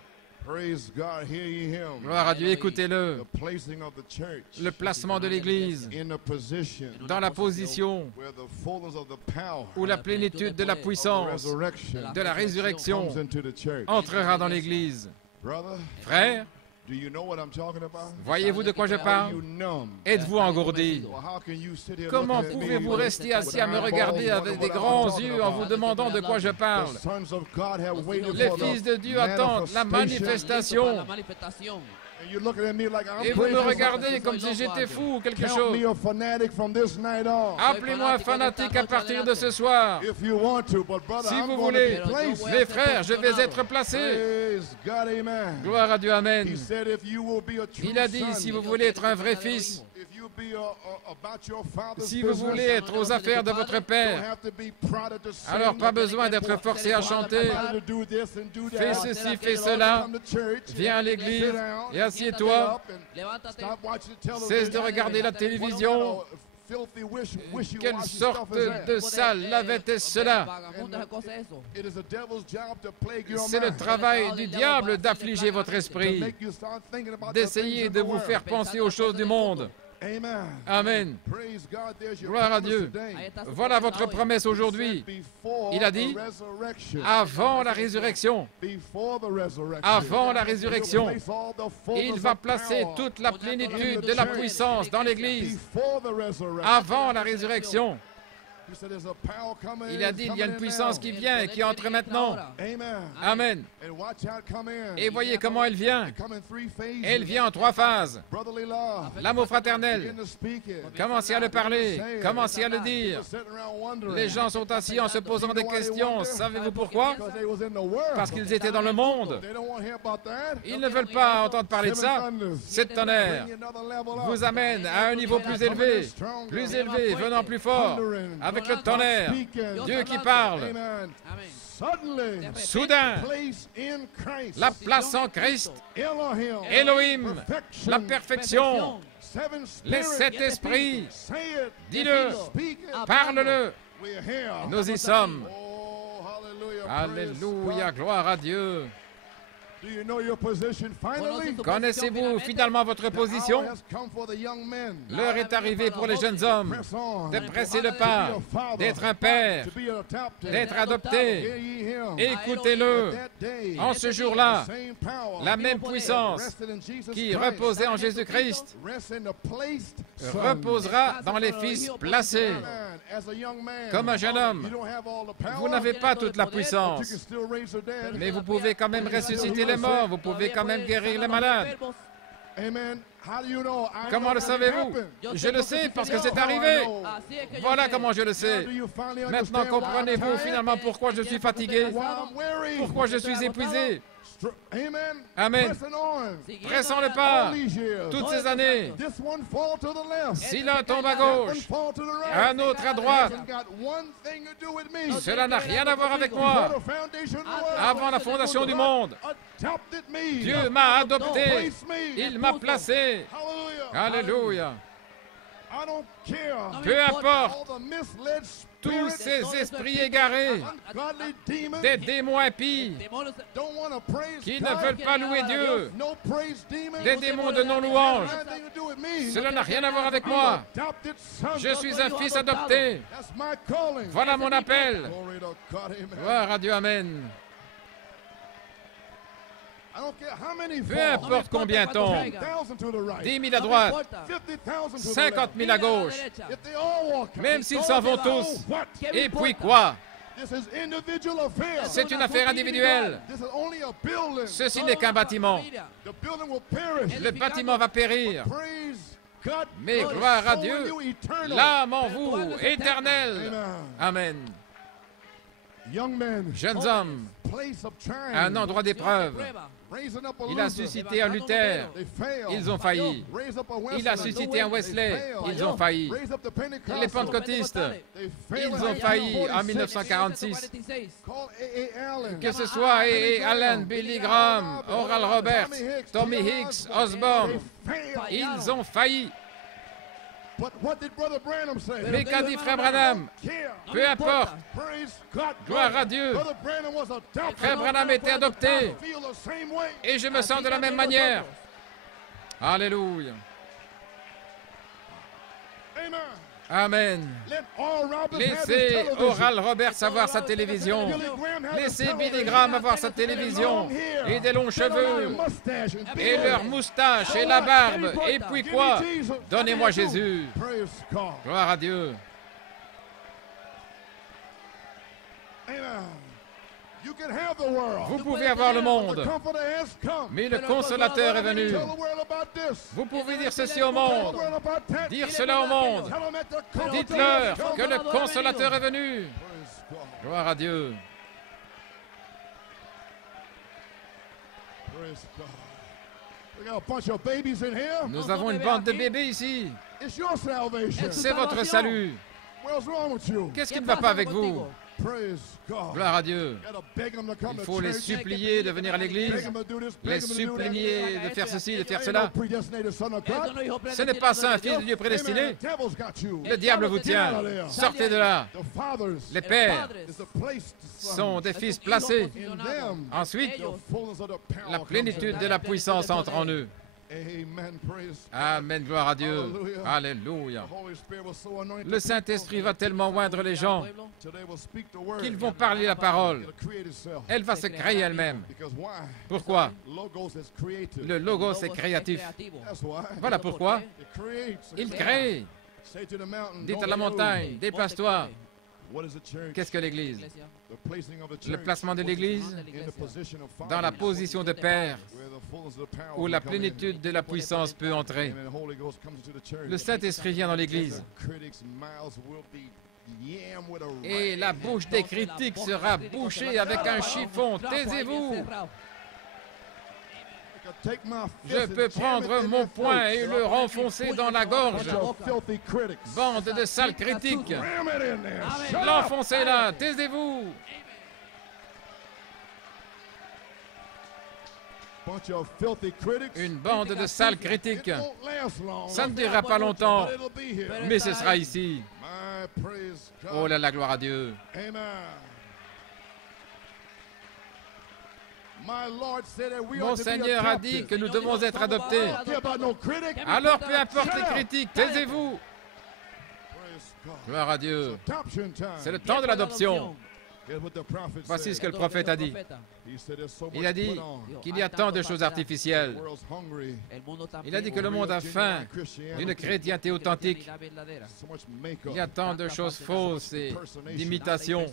Praise God, hear ye him. Gloire à Dieu, écoutez-le. The placing of the church Le placement de l'Église in a position dans la position where the fullness of the power où la plénitude de la of the puissance resurrection de la résurrection comes into the church. entrera dans l'Église. Brother, Frères, do you know what I'm talking about? voyez-vous de quoi je Are parle? you numb? Êtes-vous engourdi? Well, how can you sit here Comment looking at me pouvez-vous with- rester assis with à me eyeballs regarder wondering avec des what I'm grands talking yeux en about? vous demandant de quoi je The parle? sons of God have waited Les for the fils de Dieu attendent la manifestation. manifestation. And you're looking at me like I'm Et vous me crazy. regardez comme si j'étais fou ou quelque Count chose. me a fanatic from this night on. Appelez-moi un fanatique à partir de ce soir. If you want to, but brother, Si I'm vous going voulez. to be placed. Mes frères, je vais être placé. Praise God, amen. Gloire à Dieu, Amen. He said, if you will be a true Il a dit, son, si vous voulez être un vrai fils, if you be about your father's si vous business, voulez être aux affaires de votre don't Père, have to be proud to sing, alors pas besoin d'être forcé à chanter. to do this and do that. Fais ceci, fais cela. Come to church, Viens à l'église et assieds-toi. stop watching television. Cesse de regarder la télévision. Filthy Quelle sorte de sale lavette est cela? It is the devil's job to plague your C'est le mind, travail du diable d'affliger votre to esprit, make you start thinking about the d'essayer things de in the vous world. faire penser aux choses du monde. Amen. Amen. Praise God, there's your Gloire à promise Dieu. today. Voilà votre promesse aujourd'hui. Before Il a dit, the resurrection. avant la résurrection, Before the resurrection. avant la résurrection, He'll place all the fullness il va of placer power toute la plénitude de la puissance dans l'Église. before the resurrection. Avant la résurrection, He said, there's a power coming il a in, dit, il y a coming une in puissance now. qui vient et qui entre maintenant. Amen. Amen. And watch how it come in. Et voyez comment elle vient. It come in three phases. Elle vient en 3 phases. Brotherly love. L'amour fraternel. Begin to speak it. Commencez à le parler. Say it. Commencez à le dire. People sitting around wondering. Les gens sont assis en se posant des questions. Savez-vous pourquoi? Because they was in the world. Parce qu'ils étaient dans le monde. They don't want to hear about that. Ils ne veulent pas entendre parler de ça. Sept tonnerres Bring you another level up. vous amène à un niveau plus élevé, venant plus fort, avec le tonnerre. Dieu qui parle. Amen. Suddenly, Soudain, place in Christ. la place en Christ, Elohim. Elohim, Perfection. la perfection, Seven les spirits. 7 esprits, Say it. dis-le, Speak it. parle-le, We're here. nous y sommes. Oh, hallelujah. Praise Alléluia, God. gloire à Dieu. Do you know your position finally? Connaissez-vous finalement votre position? The hour has come for the young men. L'heure est arrivée pour les jeunes hommes Press on. de presser le pas, d'être un père, To be adopted. d'être Hear adopté. ye him. Écoutez-le. That day, En ce jour-là, the same power la même puissance rested in Jesus qui Christ, reposait en Jésus-Christ rests in the placed son. reposera dans les fils placés. Amen. As a young man, Comme un jeune homme, you don't have all the power, vous n'avez pas toute la but you puissance, can still raise the dead. mais vous pouvez quand même ressusciter les morts, vous pouvez quand même guérir les malades. Amen. How do you know? I Comment know le that savez-vous? happened. Je le sais parce que c'est How I arrivé. know. Voilà comment je le sais. Do you finally Maintenant understand why I'm comprenez-vous tired? finalement pourquoi je suis fatigué, Why I'm weary? pourquoi je suis épuisé. Amen. Amen. Pressing on. Pressons le pas All these years. toutes ces années. This one fall to the left. Si l'un tombe à That one gauche, fall to the right. un autre à droite, Hasn't got one thing to do with me. cela n'a rien à voir avec Before moi. the foundation of the world, Avant la fondation du monde, adopted me. Dieu m'a adopté, Place me. il m'a placé. Hallelujah. Alléluia. I don't care. No me Peu importa. importe All the misled tous spirits, ces esprits égarés, ungodly demons, des démons impies, Demonios don't want to praise qui ne God. veulent pas louer Dieu, No praise demons. des démons de non-louange. Nothing to do with me. Cela n'a rien à voir avec moi. Adopted son. Je suis un fils adopté. That's my calling. Voilà mon appel. Glory to God, amen. Gloire à Dieu, Amen. I don't care how many Peu fall. importe combien tombent, 10,000 to the right. 10 000 à droite, 50,000 to the 50 left. 000 à gauche, If they all walk out, même s'ils s'en vont tous. so what? Et puis quoi? This is individual affair. C'est une affaire individuelle. This is only a building. Ceci n'est qu'un bâtiment. The building will perish. Le bâtiment va périr. Praise God. Mais God, gloire à soul Dieu, in you eternal. l'âme en vous, éternelle. Amen. Amen. Young men, Jeunes hommes, place of trying. un endroit d'épreuve. Raising up a Il a Luther. suscité un Luther. They failed. Ils ont failli. Raise up a Il a Wesley. suscité un Wesley. Ils ont failli. Raise up the Pentecostals. Les pentecôtistes, They failed ils ont in failli en 1946. 1946. Call A.A. Allen. Que ce soit Allen, Billy Graham, Oral Roberts, Tommy Hicks, Osborne, They failed. ils ont failli. But what did Brother Branham say? Mais qu'a dit Frère Branham? Care. Peu importe. Praise God. Gloire à Dieu. Brother Branham was adopted. Frère Branham était adopté. I feel the same way. Et je me sens de la même manière. Alléluia. Amen. Amen. Let Oral Roberts have his Laissez television. Oral Roberts avoir sa télévision. Billy Graham have his Laissez Billy television. Graham avoir sa télévision. Et des longs cheveux. Et leurs moustaches et la barbe. Et puis quoi? Donnez-moi Jésus. Praise God. Gloire à Dieu. Amen. You can have the world. Vous pouvez avoir le The monde, Comforter has come. mais le Consolateur est venu. Tell the world about this. Vous pouvez dire ceci au Tell the monde. world about that. Dire cela au monde. Tell them that the Comforter Dites-leur has come. que le Consolateur est venu. Praise God. Gloire à Dieu. Praise God. We got a bunch of babies in here. Nous avons une bande de bébés ici. It's your salvation. C'est votre salut. What's wrong with you? Qu'est-ce qui ne va pas avec vous? Praise God. Gloire à Dieu. You gotta beg them to come Il to faut les church. supplier de venir à Beg l'église, them to do this, les beg them to do that. supplier de faire ceci, de faire Ain't cela. no predestinated son of God. Ce n'est pas ça un fils de Dieu prédestiné. Amen. The devil's got you. Le diable vous tient. Sortez de là. The fathers Les pères is the place sont des fils placés. in them. Ensuite, The fullness of the power la comes plénitude in. de la puissance entre en eux. Amen. Praise. Amen, gloire à Dieu. Alléluia. The Holy Spirit will so anoint Le Saint-Esprit va tellement oindre les gens till they will speak the word. qu'ils vont parler la parole. It'll create itself. Elle va se créer elle-même. Because why? Pourquoi? Logos is creative. Le logo, c'est créatif. That's why. Voilà pourquoi. It creates. Il crée. Say to the mountain, Dites don't à la move. montagne, déplace-toi. What is the church? Qu'est-ce que l'Église? The placing of the Le church placement de l'Église in the position of dans la fathers, position de Père, where the fullness of the power où will la come in. plénitude de la puissance peut entrer. And the Holy Ghost comes into the church. Le Saint-Esprit vient dans l'Église. The critics' mouths will be yammed with a Et rag. la bouche des critiques sera bouchée avec un chiffon. Taisez-vous. I can take my Je fist peux and jam prendre it in mon their poing throats. et le renfoncer dans la gorge. Bunch of filthy critics. Bande de sales critiques. Ram it in there. Shut up. L'enfoncez là. Taisez-vous. Bunch of filthy critics. Une bande de sales critiques. It won't last long, Ça ne durera pas longtemps, but it'll be here. mais ce sera ici. My praise God. Oh là là, gloire à Dieu. Amen. My Lord said that we Mon are to be Seigneur a adopted. dit que nous devons être adoptés. I don't care about no critic. Alors peu importe les critiques, taisez-vous. Praise God. Gloire à Dieu. It's adoption time. C'est le temps de l'adoption. Here's what the prophet Voici said. ce que le prophète a dit. He said there's so Il much a dit put on. qu'il y a tant de choses artificielles. The world's hungry. Il a dit que le monde a faim d'une chrétienté authentique. So much makeup. Il y a tant de choses fausses et d'imitations.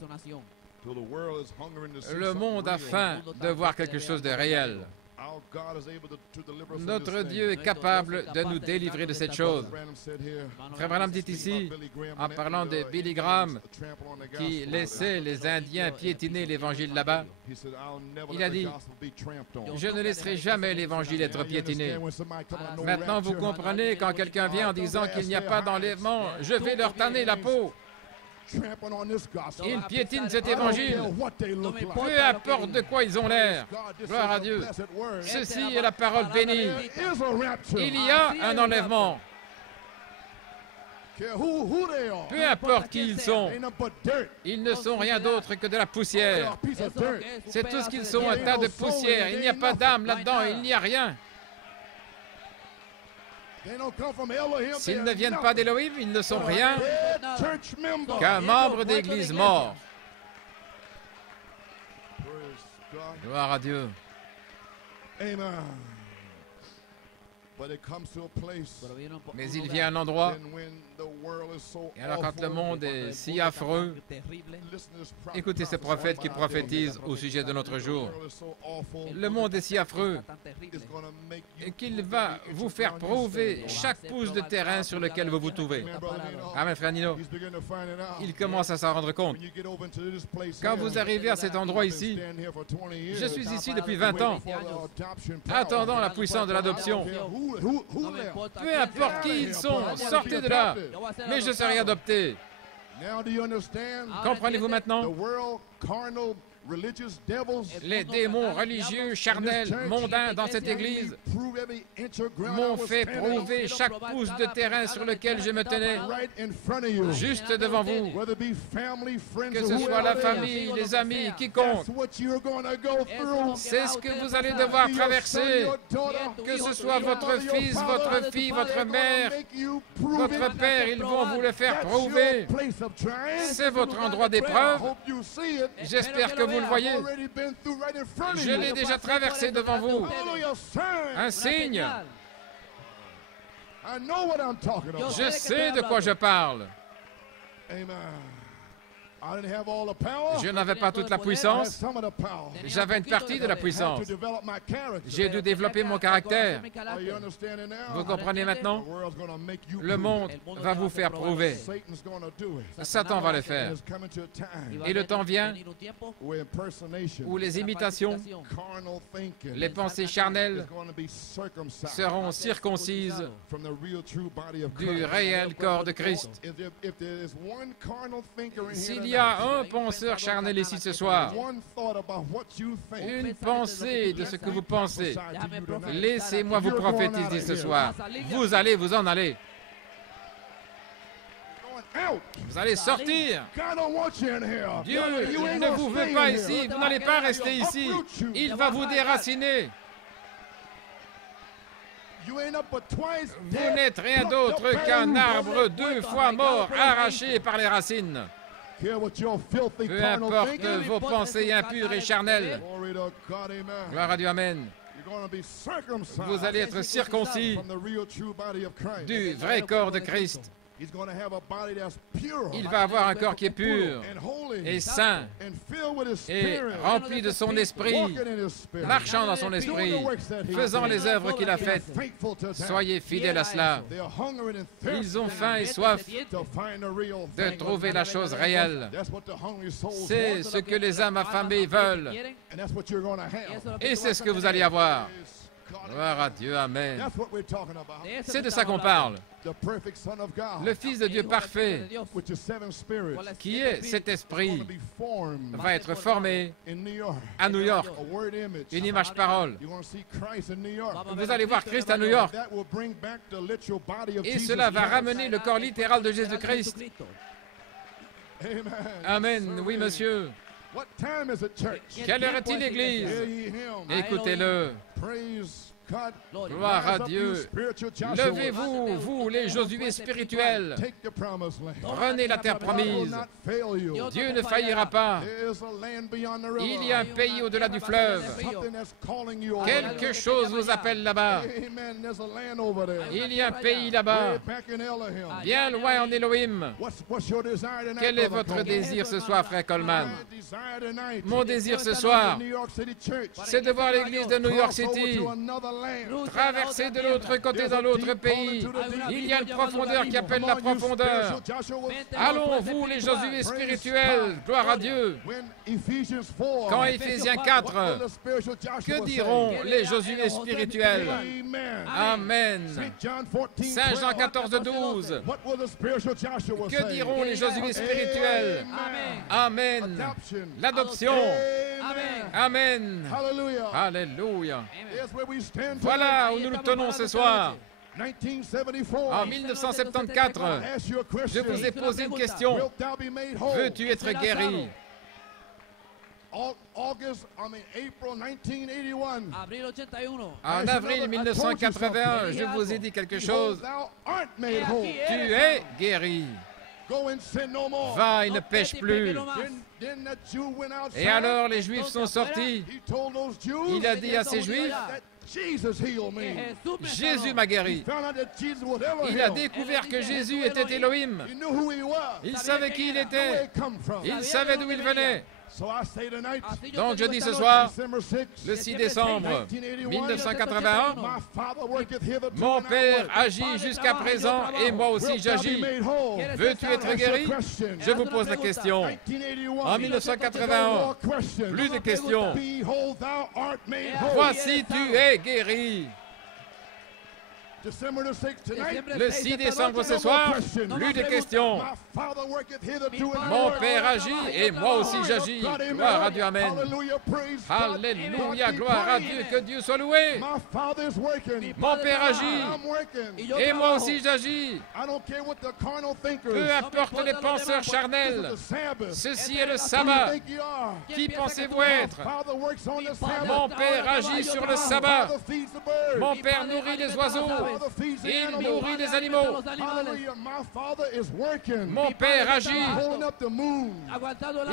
Till the world is hungering to see Le something monde a real. faim de voir quelque chose de réel. Our God is able to deliver us from Notre this Dieu est thing. capable de nous délivrer de cette chose. Branham said here, Frère Branham dit ici, en parlant de Billy Graham, qui laissait les Indiens piétiner l'évangile là-bas, il a dit, je ne laisserai jamais l'évangile être piétiné. Maintenant, vous comprenez, quand quelqu'un vient en disant qu'il n'y a pas d'enlèvement, je vais leur tanner la peau. Ils piétinent cet évangile. Peu importe de quoi ils ont l'air. Gloire à Dieu. Ceci est la parole bénie. Il y a un enlèvement. care who they are. Peu importe qui ils sont, Ain't nothing but dirt. ils ne sont rien d'autre que de la They are poussière. a piece of Eso es lo dirt. que es, un C'est tout ce pedazo qu'ils de sont, un tierra. tas de poussière. Il n'y a pas d'âme là-dedans, il n'y a rien. They don't come from Elohim. S'ils They ne are viennent nothing. pas d'Élohim, ils ne sont rien Dead church member. qu'un membre d'église mort. Praise God. Gloire à Dieu. Amen. But it comes to a place. Pero viene Mais un il lugar vient un endroit, And when the world is so et alors quand le awful, monde est si affreux, terrible. listen to this prophet écoutez ce prophète qui prophétise au sujet de notre jour. The world is so awful, Le monde est si affreux Tan terrible. it's gonna make you et qu'il va vous faire prouver chaque pouce de terrain sur lequel vous vous trouvez. Amen, brother Nino. Amen, frère Nino. He's beginning to find it out. Il commence à s'en rendre compte. When you get over into this place Quand here, vous arrivez à cet endroit you've been ici, standing here for 20 years, je suis ici depuis 20 ans, waiting for the adoption power. attendant la puissance de l'adoption. Who No me there? importa Peu quién importe sea. qui ils sont, sortez de là. Yo voy a ser Mais je adoptado. serai adopté. Now do you understand? Comprenez-vous The maintenant? world, carnal, religious devils Les démons religieux, charnels, mondains dans cette église m'ont fait prouver chaque pouce de terrain sur lequel je me tenais, right in front of you. juste devant vous. Whether it be family, friends, Que or ce soit la whoever it is, famille, les amis, quiconque. that's what you're gonna go through. C'est ce que vous allez devoir Your son, traverser. your daughter, Que ce soit your votre mother, your fils, father, votre fille, votre they're gonna mère, make you prove votre it. père, ils vont vous le faire That's prouver. your place of triumph. C'est votre endroit I d'épreuve. hope you see it. J'espère que vous le voyez. Already been through right in front of Je you. l'ai déjà traversé devant vous. Hallelujah, sign. Un signe. I know what I'm talking about. Je sais de quoi je parle. Amen. I didn't have all the power. Je n'avais pas toute la I had puissance. some of the power. J'avais une partie de la I had puissance. to develop my character. J'ai dû développer mon caractère. Are you understanding now? Vous comprenez The maintenant? world's gonna make you Le prove monde it. va vous faire prouver. Satan's gonna do it. Satan va le And faire. it's coming to a time Et le temps vient where impersonation, où les imitations, carnal thinking, les pensées charnelles is gonna be circumcised seront circoncises from the real true body of du Christ. réel corps de Christ. If there is one carnal thinker in here S'il tonight, y a un penseur charnel ici ce soir, one thought about what you think, une pensée de ce que vous pensez, prophesy to you tonight. laissez-moi vous prophétiser ce soir. Vous allez vous en aller. Going out. Vous allez sortir. God don't want you in here. Dieu You il ain't ne gonna vous stay veut pas in here. ici. Vous n'allez pas rester ici. Il va vous déraciner. You ain't up but twice Vous dead, n'êtes rien plucked d'autre up by qu'un the arbre roots. 2 fois mort, arraché par les racines. Care what your filthy Peu carnal importe thinking. vos pensées impures et charnelles. Glory to God, amen. Gloire à Dieu, Amen. You're gonna be circumcised Vous allez être circoncis from the real true body of Christ. du vrai corps de Christ. He's gonna have a body that's pure Il va avoir un corps qui est pur and holy et saint and filled with his et spirit, rempli de son esprit, walking in his spirit, marchant dans son esprit, faisant les œuvres qu'il a faites. faithful to that. Soyez fidèles à cela. They are hungry and thirsty Ils ont faim et soif to find the real de thing. trouver la chose réelle. That's what the hungry souls C'est want, ce que les âmes affamées veulent. and that's what you're gonna have. Et c'est ce que vous allez avoir. Praise God. Gloire à Dieu, Amen. That's what we're talking about. C'est de ça qu'on parle. The perfect Son of God, Le Fils de Dieu parfait, which is seven spirits, qui est cet going esprit, to be formed va être formé in New York. à New York. A word image. Une image parole. You're going to see Christ in New York. Vous allez voir Christ à New York. That will bring back the literal body of Et Jesus cela va Christ. ramener le corps littéral de Jésus-Christ. Amen. Amen. Oui, monsieur. What time is it, church? Quelle heure est-il, Hear Église? ye him. Écoutez-le. Praise God. Gloire à Rise up, Dieu. you spiritual Joshua. Levez-vous, vous, les Josué spirituels. Take the promised land. Prenez la terre God will promise. not fail you. Dieu ne faillira pas. There is a land beyond the river. Il y a un pays au-delà du fleuve. Something that's calling you over Quelque chose vous appelle là-bas. there. Amen. There's a land over there. Il y a un pays Way là-bas, back in Elohim. bien loin en Elohim. What's your desire tonight, Quel est Brother votre Coleman? désir ce soir, frère Coleman? My desire tonight Mon désir is ce to soir, New York City Church. c'est de voir l'église de New York Cross over City to another land. traverser de l'autre côté dans l'autre pays. Il y a une profondeur qui appelle la Come on, you profondeur. spiritual Joshua. Allons, vous, les Josué spirituels, gloire à Dieu. When Ephesians 4, Quand Éphésiens what 4, will the spiritual Joshua que say? diront les Josué spirituels? Amen. Amen. Saint John 14, Saint Jean 12. 14, 12. What will the spiritual Joshua Que say? diront les Josué spirituels? Amen. Amen. Adoption. L'adoption. Amen. Amen. Hallelujah. Alléluia. Here's where we stand Voilà où tonight. nous nous tenons ce soir. 1974, En 1974, I asked you a je question. vous ai posé une question. Wilt thou be made whole? Veux-tu être guéri? April 1981. Abril 81. En avril 1981, je vous ai dit quelque chose. Thou art made whole. Tu es guéri. Go and sin no more. Va et ne pêche plus. Then that Jew went outside. Et alors les Juifs sont sortis. He told those Jews Il a dit à ces Juifs, that Jesus healed me. Jésus m'a guéri. Found out that Jesus was Elohim. Il a découvert que Jésus était Elohim. He knew who he was. Il savait qui il Where était. he come from. Il savait d'où il venait. So I say tonight, Donc je dis ce soir, December 6, le 6 décembre 1981, my Father worketh hitherto mon and I Père work. agit jusqu'à présent et moi aussi Wilt thou be j'agis. made whole? Veux-tu être guéri? Je vous pose la question. 1981. En 1981, plus de questions. Behold, thou art made whole. Voici, tu es guéri. December the 6th tonight. Le 6 décembre ce soir, plus de questions. My Father worketh hitherto and I Mon work. Père agit et moi aussi j'agis. Gloire à Dieu, Amen. Hallelujah, praise God. Alléluia, gloire à Dieu, que Dieu soit loué. My Father is working. Mon Père agit I'm working. et moi aussi j'agis. I don't care what the carnal thinkers. Peu importe les penseurs This charnels, is the Sabbath. ceci est le Who do you sabbat. think you are? Qui pensez-vous être? Father works on the Sabbath. Mon Père agit sur le sabbat. Father feeds the birds. Mon Père nourrit les oiseaux. Father feeds the Il animals. nourrit les animaux. Hallelujah, my Father is working. Mon Père agit. Holding up the moon.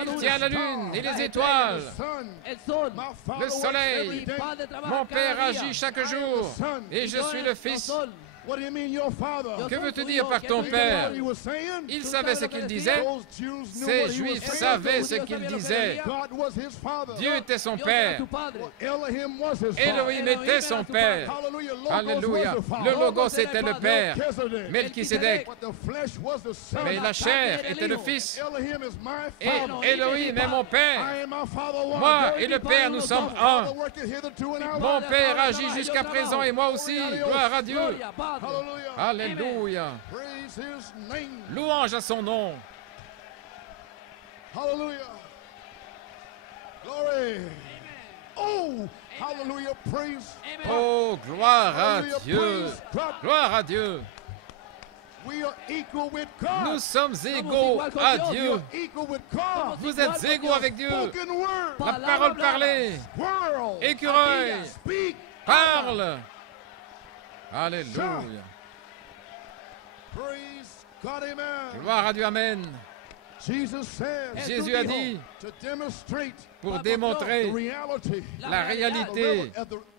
Il tient la lune et les étoiles. The sun. El sol. My Father Le works soleil. every day. Mon Père agit chaque jour. Et je suis le Fils. What do you mean, your father? Que veux-tu dire par ton Père? What he was saying? Il savait ce qu'il disait. Those Jews knew Ces what he was Juifs saying. savaient ce qu'il disait. God was his father. Dieu était son Père. Elohim was his father. Elohim était son Père. Hallelujah. Logos Alléluia. was the father. Le Logos était le Père. Melchizedek. Melchisédek. But the flesh was the son. Mais la chair était le Fils. Elohim is my Et father. Elohim est mon I Père. am my father one. Moi et le Père, nous sommes un. Father worketh hitherto and I Mon work. Père agit jusqu'à présent et moi aussi. Gloire à Dieu. Hallelujah. Alléluia. Praise his name. Louange à son nom. Hallelujah. Glory. Oh, hallelujah. Praise. Oh, gloire à Hallelujah. Dieu. Praise God. Gloire à Dieu. We are equal with God. Nous sommes égaux à Dieu. Equal with God. Vous êtes égaux avec Dieu. Spoken word. La parole parlée. World. Écureuil. Speak. Parle. Alléluia. Praise God. Amen. Gloire à Dieu. Amen. Jesus said Jésus a dit, to demonstrate pour the démontrer reality la réalité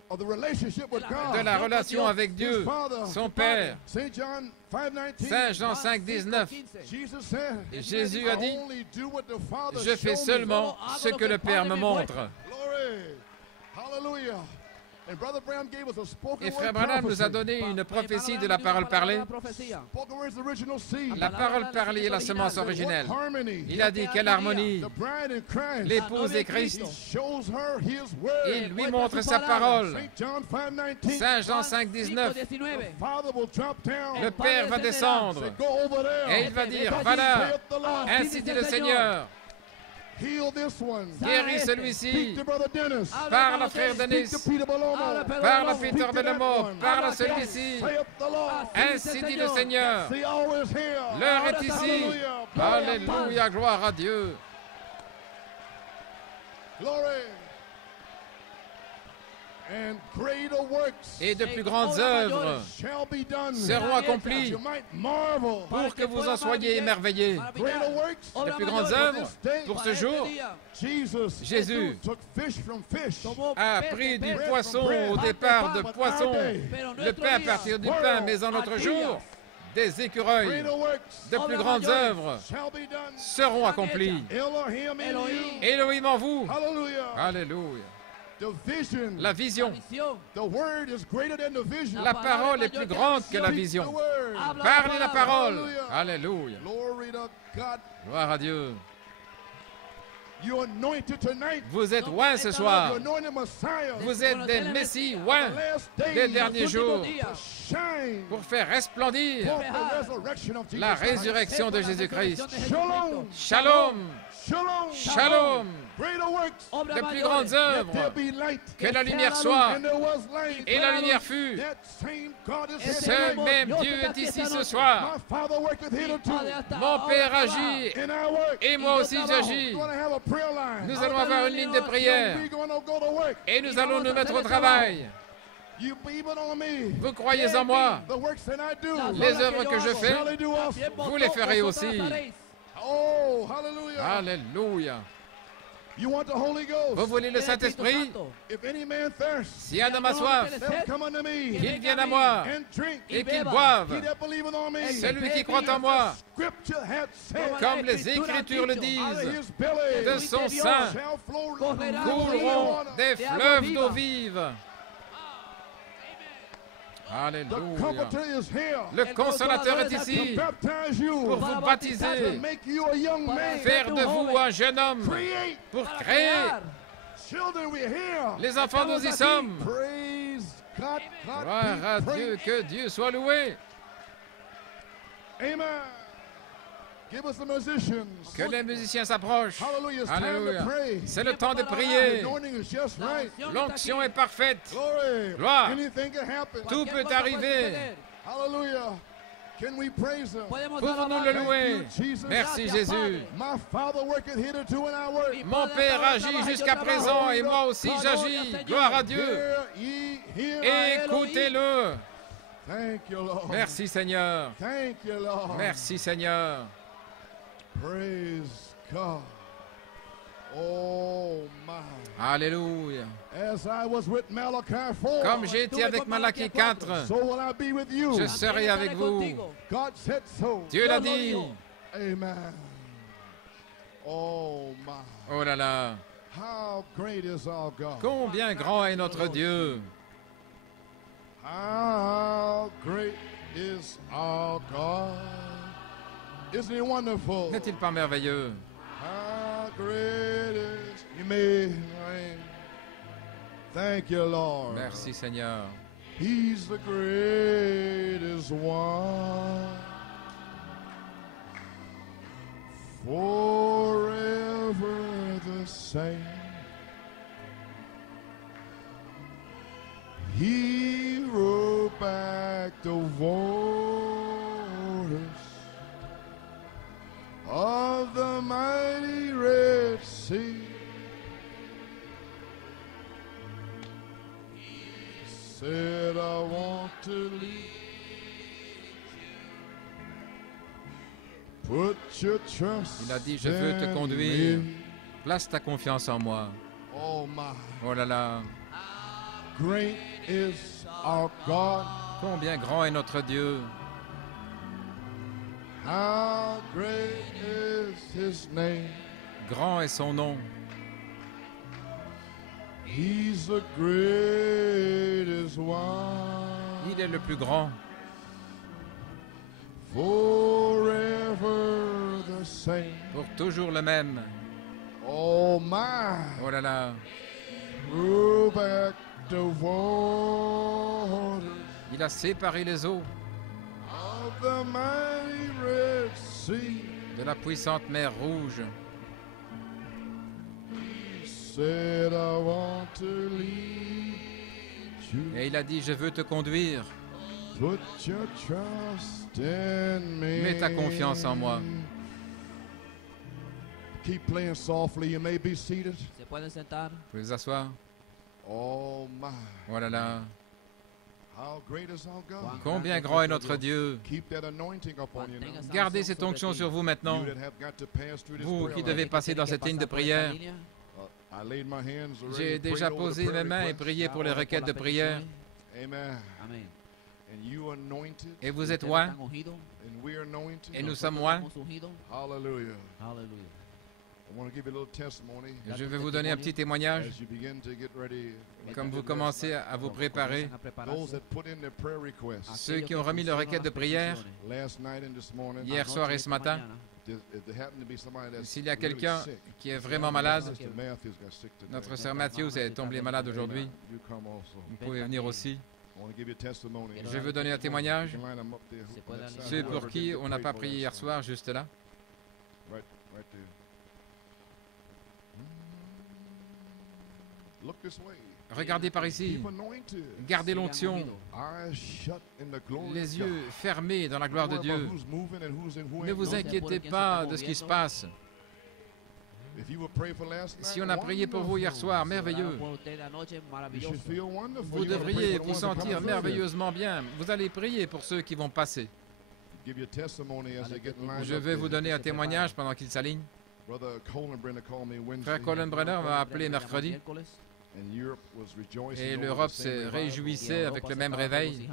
of the relationship with God. de la relation avec His Dieu, Father, son Père. Saint John 5:19. Saint Jean 5, 19. Jesus said, Jésus a dit, I only do what the Father je fais show me. seulement ce que le Père me montre. Glory. Hallelujah. And Brother Branham gave us a spoken Et word Frère Branham nous a prophecy. donné une prophétie de la parole parlée. Spoken word is the original seed. La parole parlée est la semence originelle. What harmony. Il a dit quelle harmonie. The bride in Christ. L'épouse est Christ. He shows her his word. Il lui montre sa parole. Saint John 5:19. Saint Jean 5, 19. Father will drop down. Le Père va descendre Say, go over there. et il va dire, va là, Saith the Lord. ainsi dit le Seigneur, Heal this one. guéris Speak celui-ci, to Brother Dennis. parle à Frère Speak Denis, to Peter Belomo. parle à Speak Peter to that Belomo, one. parle à celui-ci, Saith the Lord. ainsi dit le Seigneur, The hour is here. l'heure est ici, Hallelujah. alléluia, gloire à Dieu. Glory. And greater works Et de plus grandes œuvres shall be done. seront accomplies You might marvel. pour que vous en soyez émerveillés. Greater works. De plus grandes œuvres pour ce jour Jesus Jésus took fish from fish. a pris du poisson au départ de poisson, le pain à partir du pain, mais en notre jour, des écureuils. Greater works De plus grandes œuvres shall be done. seront accomplies. Elohim in you. Elohim en vous, Hallelujah. alléluia. The vision. La vision, The word is greater than the vision. la parole est plus grande que la Speak the vision. word. Parlez la parole, Hallelujah. alléluia. Glory to God. Gloire à Dieu. You're anointed tonight. Vous êtes oints ce soir. You're anointed Messiah. Vous êtes des Messies oints Last des days derniers jours to shine pour faire resplendir forth the resurrection of Jesus la Christ. résurrection de Jésus-Christ. Shalom. Shalom, Shalom. shalom, Greater works. de plus grandes œuvres, There be light. que la lumière soit, And there was light. et la lumière fut. That same God is here Ce tonight. même Dieu est ici ce soir. My Father worketh hitherto. Mon Père agit, In our work. et moi aussi j'agis. We're gonna have a prayer line. Nous allons avoir une ligne de prière, We're gonna go to work. et nous allons nous mettre au travail. You believe it on me. Vous croyez en moi. The works that I do. Les œuvres que je fais, Shall I do also? vous les ferez aussi. Oh, hallelujah. Alléluia. You want the Holy Ghost? Vous voulez le Saint-Esprit? If any man thirst, Si un homme a soif, let him come unto me qu'il vienne à moi and drink. et qu'il He boive. that believeth on me, Celui qui croit en moi, Scripture hath said, comme les Écritures le out of disent, his belly de son sein shall flow couleront des fleuves d'eau vive. The Alléluia. Comforter is here Le Consolateur est to ici baptize you, pour vous to baptiser, make you a young man. faire de vous un jeune homme, Create. pour créer. Children, we're here. Les enfants, nous y sommes. Praise God. God Gloire be à praised. Dieu, que Dieu soit loué. Amen. Give us the musicians. Que les musiciens s'approchent. Hallelujah. It's time Alléluia. to pray. C'est le temps de The prier. anointing is just right. L'onction est parfaite. Glory. Gloire. Anything can happen. Tout peut arriver. Hallelujah. Can we praise him? Pouvons-nous le louer? Merci Jésus. My Father worketh hitherto and I work. Mon Père agit jusqu'à présent et moi aussi j'agis. Gloire à Dieu. Hear ye, hear. Écoutez-le. Thank you, Lord. Merci Seigneur. Thank you, Lord. Merci Seigneur. Praise God. Oh my. Alléluia. As I was with Malachi 4, Comme j'ai été avec Malachie 4, so will I be with you. je serai avec vous. God said so. Dieu l'a dit. Amen. Oh my. Oh là là. How great is our God. Combien grand est notre Dieu. How great is our God. Isn't he wonderful? N'est-il pas merveilleux? How great is he made rain. Thank you, Lord. Merci Seigneur. He's the greatest one. Forever the same. He rolled back the waters of the mighty Red Sea. He said, I want to lead you. Put your trust Il a dit, je veux te in conduire. me. Place ta confiance en moi. Oh my, Oh là là. great is our God. Combien grand est notre Dieu. How great is his name. Grand est son nom. He's the greatest one. Il est le plus grand. Forever the same. Pour toujours le même. Oh my, Oh là là. roll back the waters Il a séparé les eaux of the mighty Red Sea. de la puissante mer Rouge. He said, I want to lead you. Et il a dit, je veux te conduire. Put your trust in me. Mets ta confiance en moi. Keep playing softly. You may be seated. Se pueden sentar. Vous pouvez vous asseoir. Oh my, Oh là là. how great is our God. Combien grand est notre Dieu. Keep that anointing upon you now. Gardez cette onction sur vous maintenant. You that have got to pass through this Vous prayer qui line. devez passer dans cette ligne de prière. I laid my hands already, J'ai prayed déjà over the posé prayer mes mains et requests. prié pour les requêtes de prière. Amen. Amén. And you anointed, Et vous êtes Ustedes loin están ungidos, and we are anointed. et nous sommes loin. estamos ungidos. Hallelujah. Aleluya. I want to give you a little testimony Je vais vous donner un petit témoignage. as you begin to get ready. Comme vous commencez à vous préparer, Comienzan a prepararse. Those that put in their prayer requests ceux qui ont remis leurs requêtes de prière last night and this morning, hier soir et ce matin, S'il y a quelqu'un qui est vraiment malade, notre sœur Matthews est tombée malade aujourd'hui. Vous pouvez venir aussi. Je veux donner un témoignage. Ceux pour qui on n'a pas prié hier soir, juste là. Regardez par ici. Gardez l'onction. Les yeux fermés dans la gloire de Dieu. Ne vous inquiétez pas de ce qui se passe. Si on a prié pour vous hier soir, merveilleux. Vous devriez vous sentir merveilleusement bien. Vous allez prier pour ceux qui vont passer. Je vais vous donner un témoignage pendant qu'ils s'alignent. Frère Colin Brenner m'a appelé mercredi. Et l'Europe se réjouissait avec le même réveil.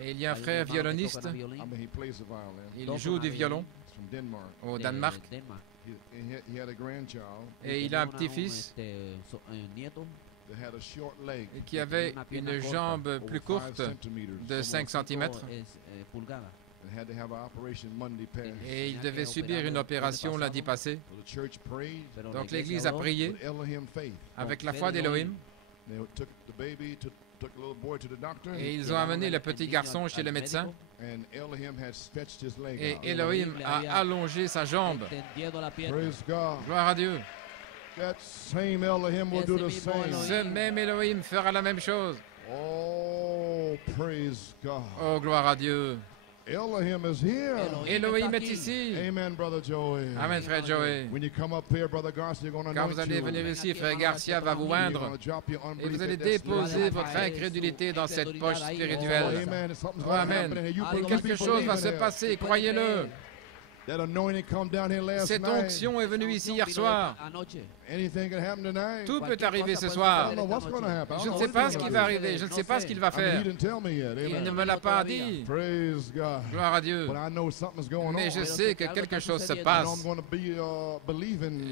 Et il y a un frère violoniste. Il joue du violon au Danemark. Et il a un petit-fils qui avait une jambe plus courte de 5 cm. Et il devait subir une opération lundi passé. Donc l'église a prié avec la foi d'Elohim. Et ils ont amené le petit garçon chez le médecin. Et Elohim a allongé sa jambe. Gloire à Dieu. Ce même Elohim fera la même chose. Oh, gloire à Dieu. Elohim est ici. Amen, brother Joey. Amen, frère Joey. Quand vous allez venir ici, frère Garcia va vous oindre et vous allez déposer votre incrédulité dans cette poche spirituelle. Oh, amen. Et quelque chose va se passer, croyez-le. Cette onction est venue ici hier soir. Tout peut arriver ce soir. Je ne sais pas ce qui va arriver. Je ne sais pas ce qu'il va faire. Il ne me l'a pas dit. Gloire à Dieu. Mais je sais que quelque chose se passe.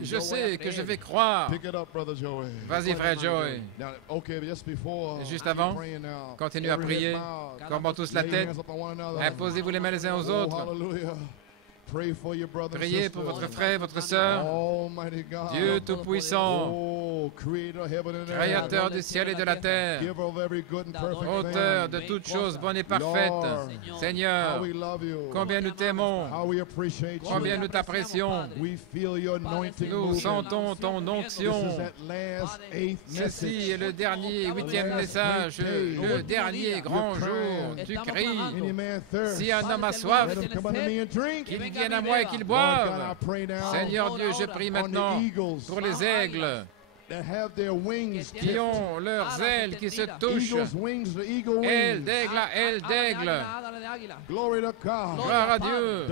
Je sais que je vais croire. Vas-y, frère Joey. Juste avant, continuez à prier. Courbons tous la tête. Imposez-vous les mains les uns aux autres. Priez pour votre frère, votre sœur. Dieu Tout-Puissant, Créateur du ciel et de la terre, Auteur de toutes choses bonnes et parfaites. Seigneur, combien nous t'aimons, combien nous t'apprécions. Nous sentons ton onction. Ceci est le dernier, 8e message, le dernier grand jour. Tu cries, si un homme a soif, qu'il vienne à moi et qu'ils boivent. Seigneur Dieu, je prie maintenant pour les aigles qui ont leurs ailes qui se touchent. Ailes d'aigle à ailes d'aigle. Gloire à Dieu.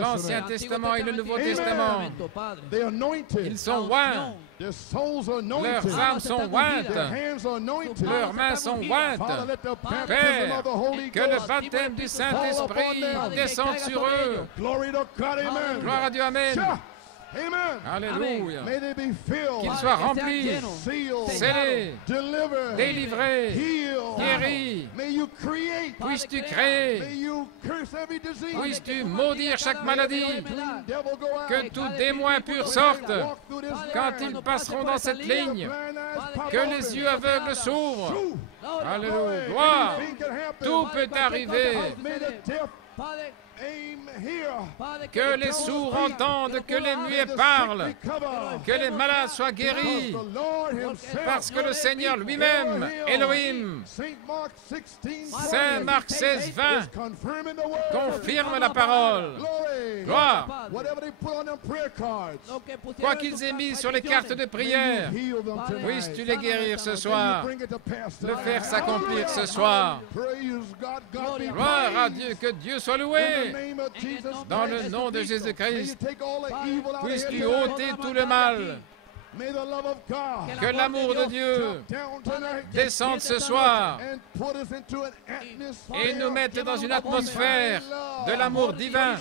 L'Ancien Testament et le Nouveau Testament. Ils sont oints. Leurs âmes sont ointes. Leurs mains sont ointes. Père, que le baptême du Saint-Esprit descende sur eux. Gloire à Dieu, amen. Alléluia. Qu'ils soient remplis, scellés, délivrés, guéris. Puisses-tu créer, puisses-tu maudire chaque maladie, que tout démon impur sorte quand ils passeront dans cette ligne, que les yeux aveugles s'ouvrent. Alléluia. Gloire. Tout peut arriver. Que les sourds entendent, que les muets parlent, que les malades soient guéris, parce que le Seigneur lui-même, Elohim, Saint Marc 16, 20, confirme la parole. Gloire. Quoi qu'ils aient mis sur les cartes de prière, puisses-tu les guérir ce soir, le faire s'accomplir ce soir. Gloire à Dieu, que Dieu soit loué. Dans le nom de Jésus-Christ, puisses-tu ôter tout le mal. Que l'amour de Dieu descende ce soir et nous mette dans une atmosphère de l'amour divin.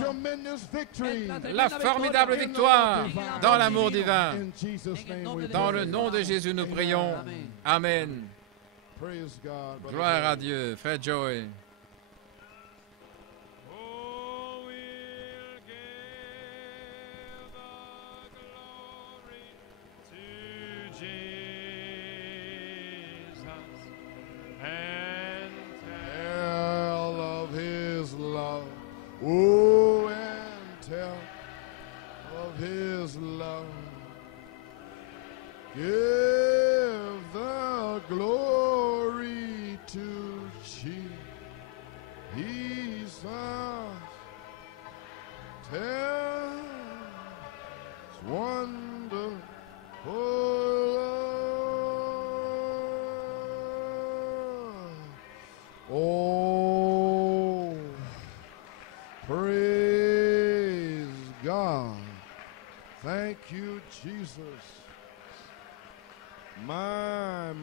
La formidable victoire dans l'amour divin. Dans le nom de Jésus, nous prions. Amen. Gloire à Dieu. Frère Joey. Oh, and tell of his love. Give the glory to Jesus. Tell his wonderful love. Oh, praise God. Thank you, Jesus. My.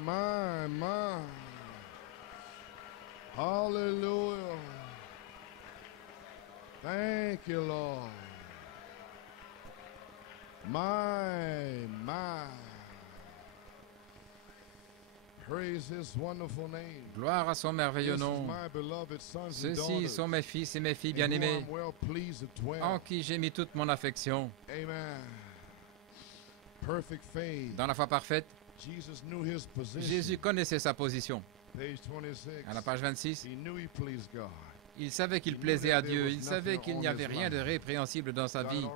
Hallelujah. Thank you, Lord. My. Praise his wonderful name. Gloire à son merveilleux This is nom. my beloved sons and Ceux-ci daughters, sont mes fils et mes filles in whom bien-aimés, I'm well pleased to dwell. en qui j'ai mis toute mon affection. Amen. Perfect faith. Dans la foi parfaite, Jesus knew his position. Jésus connaissait sa position. Page 26. À la page 26, He knew he pleased God. il savait qu'il plaisait à Dieu. Il savait qu'il n'y avait rien de répréhensible dans sa vie.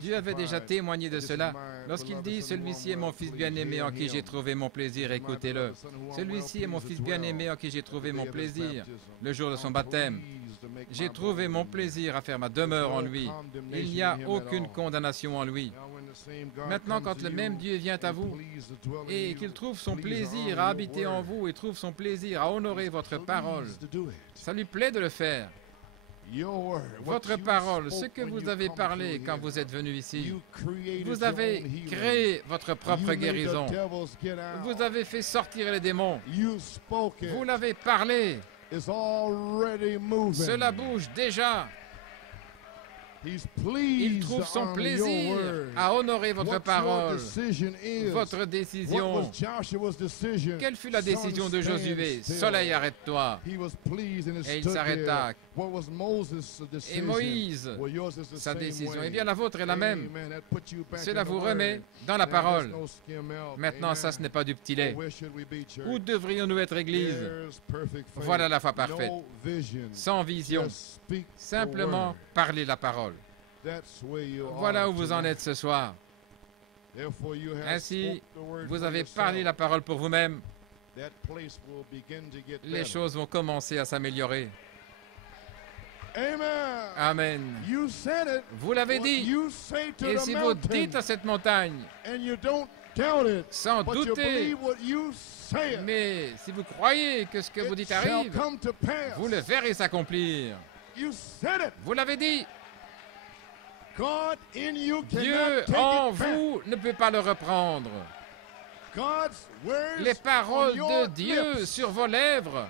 Dieu avait déjà témoigné de cela lorsqu'il dit « Celui-ci est mon fils bien-aimé en qui j'ai trouvé mon plaisir, écoutez-le. Celui-ci est mon fils bien-aimé en qui j'ai trouvé mon plaisir. Le jour de son baptême, j'ai trouvé mon plaisir à faire ma demeure en lui. Il n'y a aucune condamnation en lui. » Maintenant, quand le même Dieu vient à vous et qu'il trouve son plaisir à habiter en vous et trouve son plaisir à honorer votre parole, ça lui plaît de le faire. Votre parole, ce que vous avez parlé quand vous êtes venu ici, vous avez créé votre propre guérison. Vous avez fait sortir les démons. Vous l'avez parlé. Cela bouge déjà. Il trouve son plaisir à honorer votre parole, votre décision. Quelle fut la décision de Josué? Soleil, arrête-toi. Et il s'arrêta. Et Moïse, sa décision, eh bien la vôtre est la même. Cela vous remet dans la parole. Maintenant, ça, ce n'est pas du petit lait. Où devrions-nous être, Église? Voilà la foi parfaite. Sans vision. Simplement parler la parole. Voilà où vous en êtes ce soir. Ainsi, vous avez parlé la parole pour vous-même. Les choses vont commencer à s'améliorer. Amen. Vous l'avez dit. Et si vous dites à cette montagne, sans douter, mais si vous croyez que ce que vous dites arrive, vous le verrez s'accomplir. Vous l'avez dit. Dieu en vous ne peut pas le reprendre. Les paroles de Dieu sur vos lèvres.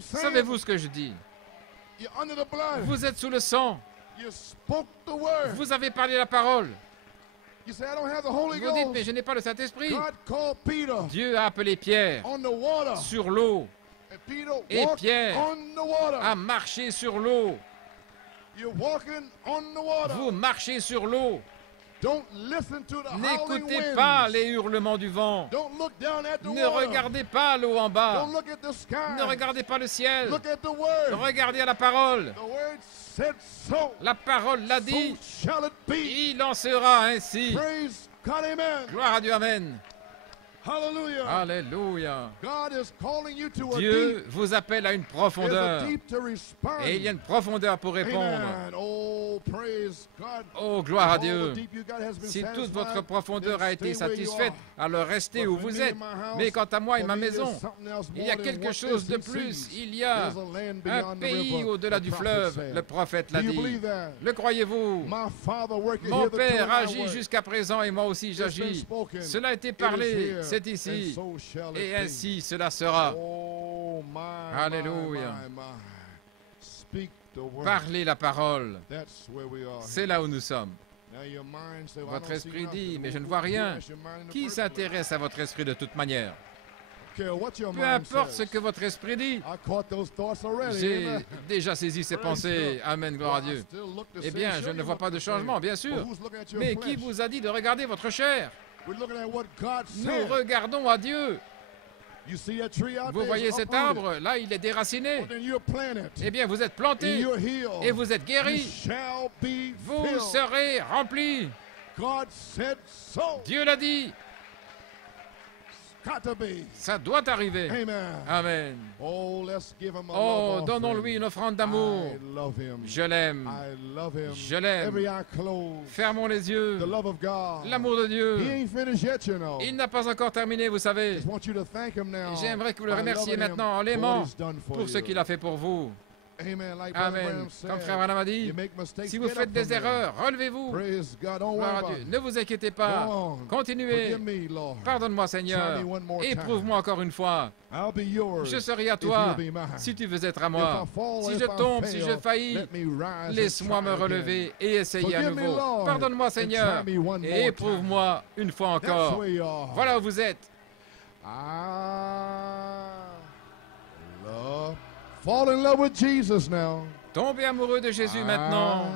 Savez-vous ce que je dis? Vous êtes sous le sang. Vous avez parlé la parole. Vous dites, mais je n'ai pas le Saint-Esprit. Dieu a appelé Pierre sur l'eau. Et Pierre a marché sur l'eau. Vous marchez sur l'eau. N'écoutez pas les hurlements du vent. Ne regardez pas l'eau en bas. Ne regardez pas le ciel. Regardez à la parole. La parole l'a dit. Il en sera ainsi. Gloire à Dieu, amen. Alléluia. Dieu vous appelle à une profondeur. Et il y a une profondeur pour répondre. Oh, gloire à Dieu. Si toute votre profondeur a été satisfaite, alors restez où vous êtes. Mais quant à moi et ma maison, il y a quelque chose de plus. Il y a un pays au-delà du fleuve. Le prophète l'a dit. Le croyez-vous? Mon Père agit jusqu'à présent et moi aussi j'agis. Cela a été parlé. C'est ici. Et ainsi cela sera. Alléluia. Parlez la parole. C'est là où nous sommes. Votre esprit dit, mais je ne vois rien. Qui s'intéresse à votre esprit de toute manière? Peu importe ce que votre esprit dit. J'ai déjà saisi ces pensées. Amen, gloire à Dieu. Eh bien, je ne vois pas de changement, bien sûr. Mais qui vous a dit de regarder votre chair? Nous regardons à Dieu. You see that tree out Vous there? voyez It's cet uprooted. arbre? Là, il est déraciné. Well, then you're planted. Eh bien, vous êtes And planté you're healed. et vous êtes You guéri. shall be Vous filled. serez remplis. God said so. Dieu l'a dit. Got to be. Ça doit arriver. Amen. Amen. Oh, let's give him a Oh, love donnons-lui offering. une offrande d'amour. I love him. Je l'aime. I love him. Je l'aime. Every eye closed. Fermons les yeux. The love of God. L'amour de He Dieu. ain't finished yet, you know. Il n'a pas encore terminé, vous savez. Just want you to thank him now. J'aimerais que vous le by remerciez loving him maintenant en for what l'aimant he's done for pour ce you. qu'il a fait pour vous. Amen. Like Brother Amen. Branham said, Comme Frère Branham a dit, you make mistakes, si vous get faites up des from there. erreurs, relevez-vous. Praise God. Don't worry Gloire à about Dieu. it. Ne vous inquiétez pas. Go on. Continuez. Forgive me, Lord. Pardonne-moi, Seigneur. Try me one more time. Éprouve-moi encore une fois. I'll be yours. Je serai à if toi you'll be mine. si tu veux être à If moi. I fall, Si if je I tombe, fail, si je faillis, let me rise and laisse-moi try me again. relever et essayer à Forgive me, nouveau. Lord, Pardonne-moi, and Seigneur, try me one et more éprouve-moi une fois That's encore. where you are. Voilà où vous êtes. Love. Fall in love with Jesus now. Tombez amoureux de Jésus maintenant.